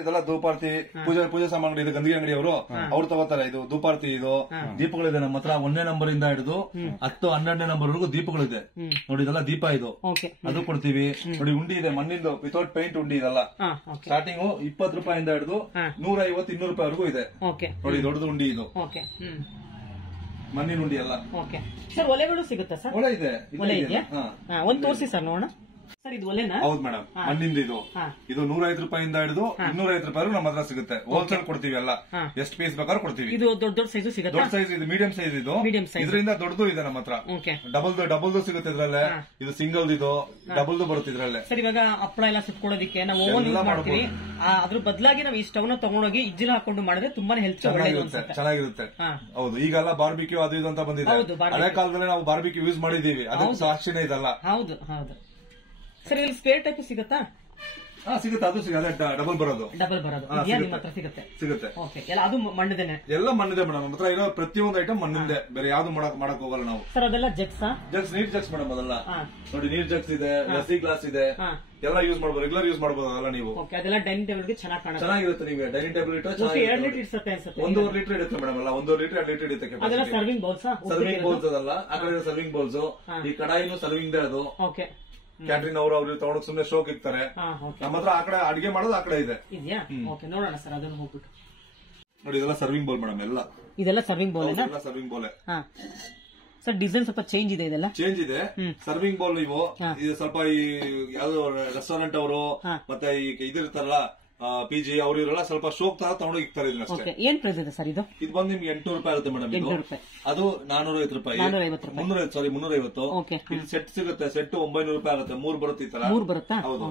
ಇದೆಲ್ಲ ಧೂಪಾರ್ತಿ, ಪೂಜೆ ಸಾಮಾನು. ಇದು ಗಂದಿಗೆ ಅಂಗಡಿಯವರು ಅವ್ರು ತಗೋತಾರೆ. ಇದು ಧೂಪಾರ್ತಿ, ಇದು ದೀಪಗಳಿದೆ ನಮ್ಮ ಹತ್ರ. 1ನೇ ನಂಬರ್ ಇಂದ ಹಿಡಿದು 10, 12ನೇ ನಂಬರ್ ವರೆಗೂ ದೀಪಗಳಿದೆ ನೋಡಿ. ಇದೆಲ್ಲ ದೀಪ. ಇದು ಅದು ಕೊಡ್ತೀವಿ ನೋಡಿ. ಉಂಡಿ ಇದೆ ಮಣ್ಣಿಂದು, ವಿತೌಟ್ ಪೇಂಟ್ ಉಂಡಿ. ಇದೆಲ್ಲ ಸ್ಟಾರ್ಟಿಂಗ್ 20 ರೂಪಾಯಿಂದ ಹಿಡಿದು 150, 200 ರೂಪಾಯಿ ವರೆಗೂ ಇದೆ ನೋಡಿ. ದೊಡ್ಡದು ಉಂಡಿ ಇದು, ಮಣ್ಣಿನ ಉಂಡಿ ಎಲ್ಲ. ಸರ್ ಒಲೆಗಳು ಸಿಗುತ್ತಾ ಸರ್? ಒಲೆ ಇದೆ. ಒಂದು ತೋರಿಸಿ ಸರ್ ನೋಡೋಣ. ಸರ್ ಇದು ಒಲೆನಾ? ಹೌದು ಮೇಡಮ್, ಮಣ್ಣಿಂದ. ಇದು 150 ರೂಪಾಯಿಂದ ಹಿಡಿದು 250 ರೂಪಾಯಿ ನಮ್ಮ ಹತ್ರ ಸಿಗುತ್ತೆ. ಹೋಲ್ಸೇಲ್ ಕೊಡ್ತೀವಿ. ಎಲ್ಲ ಎಷ್ಟು ಪೀಸ್ ಬೇಕಾದ್ರೂ ಕೊಡ್ತೀವಿ. ಇದು ದೊಡ್ಡ ಸೈಜ್ ಸಿಗುತ್ತೆ? ದೊಡ್ಡ ಸೈಜ್ ಇದು, ಮೀಡಿಯಂ ಸೈಜ್ ಇದು. ಇದರಿಂದ ದೊಡ್ಡದು ಇದೆ ನಮ್ಮ ಹತ್ರ. ಡಬಲ್ದು ಸಿಗುತ್ತೆ ಇದ್ರಲ್ಲೇ. ಇದು ಸಿಂಗಲ್, ಇದು ಡಬಲ್ದು ಬರುತ್ತೆ ಇದ್ರಲ್ಲೇ. ಸರ್ ಇವಾಗ ಹಪ್ಪಳ ಎಲ್ಲ ಸುಟ್ಕೊಳ್ಳೋದಕ್ಕೆ ನಾವು ಓವನ್ ಯೂಸ್ ಮಾಡ್ತೀವಿ. ಅದ್ರ ಬದಲಾಗಿ ನಾವು ಈ ಸ್ಟವ್ ನ ತಗೊಂಡೋಗಿ ಇಜ್ಜಿಲ್ ಹಾಕೊಂಡು ಮಾಡಿದ್ರೆ ತುಂಬಾನೇ ಹೆಲ್ತ್ ಚೆನ್ನಾಗಿರುತ್ತೆ. ಹೌದು, ಈಗೆಲ್ಲ ಬಾರ್ಬಿಕ್ಯೂ ಅದು ಇದು ಅಂತ ಬಂದಿದೆ. ಹಳೆ ಕಾಲದಲ್ಲಿ ನಾವು ಬಾರ್ಬಿಕ್ಯೂ ಯೂಸ್ ಮಾಡಿದೀವಿ. ಅದಕ್ಕೆ ಸಾಕ್ಷಿನೇ ಇದಲ್ಲ. ಹೌದು ಹೌದು. ಸರ್ ಇಲ್ಲಿ ಸ್ಪೇರ್ ಟೈಪ್ ಸಿಗುತ್ತಾ? ಸಿಗುತ್ತೆ. ಅದು ಸಿಗುತ್ತೆ. ಡಬಲ್ ಬರೋದು ನಿಮ್ಮ ಹತ್ರ ಸಿಗುತ್ತೆ. ಅದು ಮಣ್ಣಿದೇನೆ? ಎಲ್ಲ ಮಣ್ಣಿದೆ ಮೇಡಮ್. ನಮ್ಮ ಹತ್ರ ಇರೋ ಪ್ರತಿಯೊಂದು ಐಟಮ್ ಮಣ್ಣಿಂದೆ. ಬೇರೆ ಯಾವ್ದು ಮಾಡಕ್ ಹೋಗಲ್ಲ ನಾವು. ಸರ್ ಅದೆಲ್ಲ ಜಗ್ಸ್? ನೀರ್ ಜಗ್ಸ್ ಮೇಡಮ್. ಅದೆಲ್ಲ ನೋಡಿ, ನೀರ್ ಜಗ್ಸ್ ಇದೆ, ಲಸ್ಸಿ ಗ್ಲಾಸ್ ಇದೆ. ಎಲ್ಲ ಯೂಸ್ ಮಾಡಬಹುದು, ರೆಗ್ಯುಲರ್ ಯೂಸ್ ಮಾಡಬಹುದು. ಅದೆಲ್ಲ ನೀವು ಅದೆಲ್ಲ ಡೈನಿಂಗ್ ಟೇಬಲ್ ಚೆನ್ನಾಗಿರುತ್ತೆ. ನೀವು ಡೈನಿಂಗ್ ಟೇಬಲ್ ಇಟ್ಟರೆ 2 ಲೀಟರ್ ಇರುತ್ತೆ ಅನ್ಸುತ್ತೆ. 1.5 ಲೀಟರ್ ಇಡುತ್ತೆ ಮೇಡಮ್. ಎಲ್ಲ 1.5 ಲೀಟರ್ 2 ಲೀಟರ್ ಇರುತ್ತೆ. ಅದೆಲ್ಲ ಸರ್ವಿಂಗ್ ಬೌಲ್ಸ್? ಸರ್ವಿಂಗ್ ಬೌಲ್ಸ್ ಅದಲ್ಲ, ಆ ಕಡೆ ಸರ್ವಿಂಗ್ ಬೌಲ್ಸ್. ಈ ಕಡಾಯಿನೂ ಸರ್ವಿಂಗ್ ದೇ. ಅದು ಕ್ಯಾಟ್ರಿನ್ ಅವರು ತಗೊಂಡು ಸುಮ್ಮನೆ ಶೋಕ್ ಇರ್ತಾರೆ. ನಮ್ಮ ಹತ್ರ ಆ ಕಡೆ ಅಡಿಗೆ ಮಾಡೋದು ಆ ಕಡೆ ಇದೆ. ನೋಡೋಣ ಸರ್, ಅದನ್ನು ಹೋಗ್ಬಿಟ್ಟು ನೋಡಿ. ಇದೆಲ್ಲ ಸರ್ವಿಂಗ್ ಬೌಲ್ ಮೇಡಮ್. ಇದೆಲ್ಲ serving bowl? Serving bowl. Sir design ಸ್ವಲ್ಪ ಚೇಂಜ್ ಇದೆ. ಇದೆಲ್ಲ ಚೇಂಜ್ ಇದೆ. ಸರ್ವಿಂಗ್ ಬೌಲ್ ಇವು. ಇದು ಸ್ವಲ್ಪ ಈ ಯಾವ್ದು ರೆಸ್ಟೋರೆಂಟ್ ಅವರು ಮತ್ತೆ ಈ ಇದಿರ್ತಾರಲ್ಲ, PG ಅವರು ಇರಲ್ಲ, ಸ್ವಲ್ಪ ಶೋಕ್ ತರ ತಗೊಂಡೋಗಿ ಇಕ್ತಾರೆ. ಇದನ್ನ ಏನ್ ಪ್ರೈಸ್ ಇದೆ ಸರ್ ಇದು? ಇದು ಬಂದು ನಿಮ್ಗೆ 800 ರೂಪಾಯಿ ಆಗುತ್ತೆ ಮೇಡಮ್. ಅದು 450 ರೂಪಾಯಿ. 350. ಇದು ಸೆಟ್ ಸಿಗುತ್ತೆ. ಸೆಟ್ 900 ರೂಪಾಯಿ ಆಗುತ್ತೆ. 3 ಬರುತ್ತೆ. ಈ ತರ 3 ಬರುತ್ತಾ? ಹೌದು.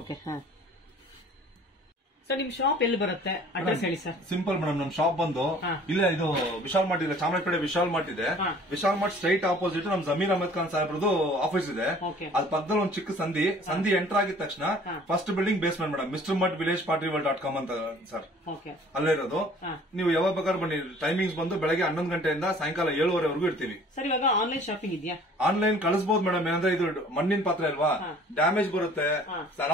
ಸರ್ ನಿಮ್ ಶಾಪ್ ಎಲ್ಲಿ ಬರುತ್ತೆ? ಅಡ್ರೆಸ್ ಹೇಳಿ ಸರ್. ಸಿಂಪಲ್ ಮೇಡಮ್, ನಮ್ ಶಾಪ್ ಬಂದು ಇಲ್ಲ, ಇದು ವಿಶಾಲ್ ಮಾರ್ಟ್ ಇಲ್ಲ, ಚಾಮರಾಜಪೇಟೆ ವಿಶಾಲ್ ಮಾರ್ಟ್ ಇದೆ. ವಿಶಾಲ್ ಮಾರ್ಟ್ ಸ್ಟ್ರೈಟ್ ಆಪೋಸಿಟ್ ನಮ್ ಜಮೀರ್ ಅಹಮದ್ ಖಾನ್ ಸಾಹೇಬ್ರದ್ದು ಆಫೀಸ್ ಇದೆ. ಅದ್ ಪಕ್ಕದಲ್ಲಿ ಒಂದು ಚಿಕ್ಕ ಸಂಧಿ ಎಂಟರ್ ಆಗಿದ ತಕ್ಷಣ first building basement madam. Mister ಮಟ್ ವಿಲೇಜ್ partyworld.com ಅಂತ ಸರ್, ಅಲ್ಲೇ ಇರೋದು. ನೀವು ಯಾವಾಗ ಬೇಕಾದ್ರೂ ಬನ್ನಿ. ಟೈಮಿಂಗ್ಸ್ ಬಂದು ಬೆಳಗ್ಗೆ 11 ಗಂಟೆಯಿಂದ ಸಾಯಂಕಾಲ 7:30 ಇರ್ತೀವಿ. ಸರ್ ಇವಾಗ ಆನ್ಲೈನ್ ಶಾಪಿಂಗ್ ಇದೆಯಾ? ಆನ್ಲೈನ್ ಕಳಿಸಬಹುದು ಮೇಡಮ್. ಏನಂದ್ರೆ ಇದು ಮಣ್ಣಿನ ಪಾತ್ರೆ ಅಲ್ವಾ, ಡ್ಯಾಮೇಜ್ ಬರುತ್ತೆ.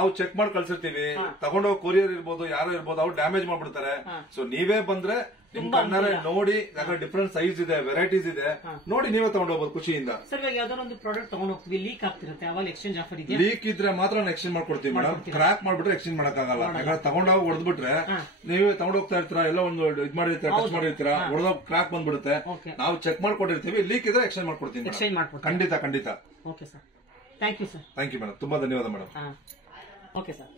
ನಾವು ಚೆಕ್ ಮಾಡಿ ಕಳ್ಸಿರ್ತೀವಿ. ತಗೊಂಡೋಗಿ ಕೊರಿಯರ್ ಇರ್ಬೋದು, ಯಾರು ಇರ್ಬೋದು, ಅವ್ರು ಡ್ಯಾಮೇಜ್ ಮಾಡ್ಬಿಡ್ತಾರೆ. ಸೊ ನೀವೇ ಬಂದ್ರೆ ನಿಮ್ ಕಣ್ಣಾರೆ ನೋಡಿ, ಯಾಕಂದ್ರೆ ಡಿಫ್ರೆಂಟ್ ಸೈಜ್ ಇದೆ, ವೆರೈಟೀಸ್ ಇದೆ, ನೋಡಿ ನೀವೇ ತಗೊಂಡೋಗ್ಬೋದು ಖುಷಿಯಿಂದ. ಸರ್ ಇವಾಗ ಯಾವ್ದಾರ ಒಂದು ಪ್ರಾಡಕ್ಟ್ ತಗೊಂಡ್ ಹೋಗ್ತೀವಿ, ಲೀಕ್ ಆಗ್ತಿರುತ್ತೆ, ಅವಾಗ ಎಕ್ಸ್ಚೇಂಜ್ ಆಫರ್ ಇದೆ? ಲೀಕ್ ಇದ್ರೆ ಮಾತ್ರ ಎಕ್ಸ್ಚೇಂಜ್ ಮಾಡ್ಕೊಡ್ತೀವಿ ಮೇಡಮ್. ಕ್ರಾಕ್ ಮಾಡ್ಬಿಟ್ರೆ ಎಕ್ಸ್ಚೇಂಜ್ ಮಾಡಕ್ಕಾಗಲ್ಲ. ಯಾಕಂದ್ರೆ ತಗೊಂಡೋಗಿ ಹೊಡೆದ್ಬಿಟ್ರೆ ನೀವೇ ತಗೊಂಡೋಗ್ತಾ ಇರ್ತೀರಾ, ಎಲ್ಲ ಒಂದು ಇದ್ ಮಾಡಿರ್ತೀರಾ, ಟಚ್ ಮಾಡಿರ್ತೀರಾ, ಹೊಡೆದೋಗಿ ಕ್ರಾಕ್ ಬಂದ್ಬಿಡುತ್ತೆ. ನಾವು ಚೆಕ್ ಮಾಡ್ಕೊಟ್ಟಿರ್ತೀವಿ. ಲೀಕ್ ಇದ್ರೆ ಎಕ್ಸ್ಚೇಂಜ್ ಮಾಡ್ಕೊಡ್ತೀವಿ. ಖಂಡಿತ. Okay sir, thank you sir. Thank you madam, ತುಂಬಾ ಧನ್ಯವಾದ ಮೇಡಮ್. Okay sir.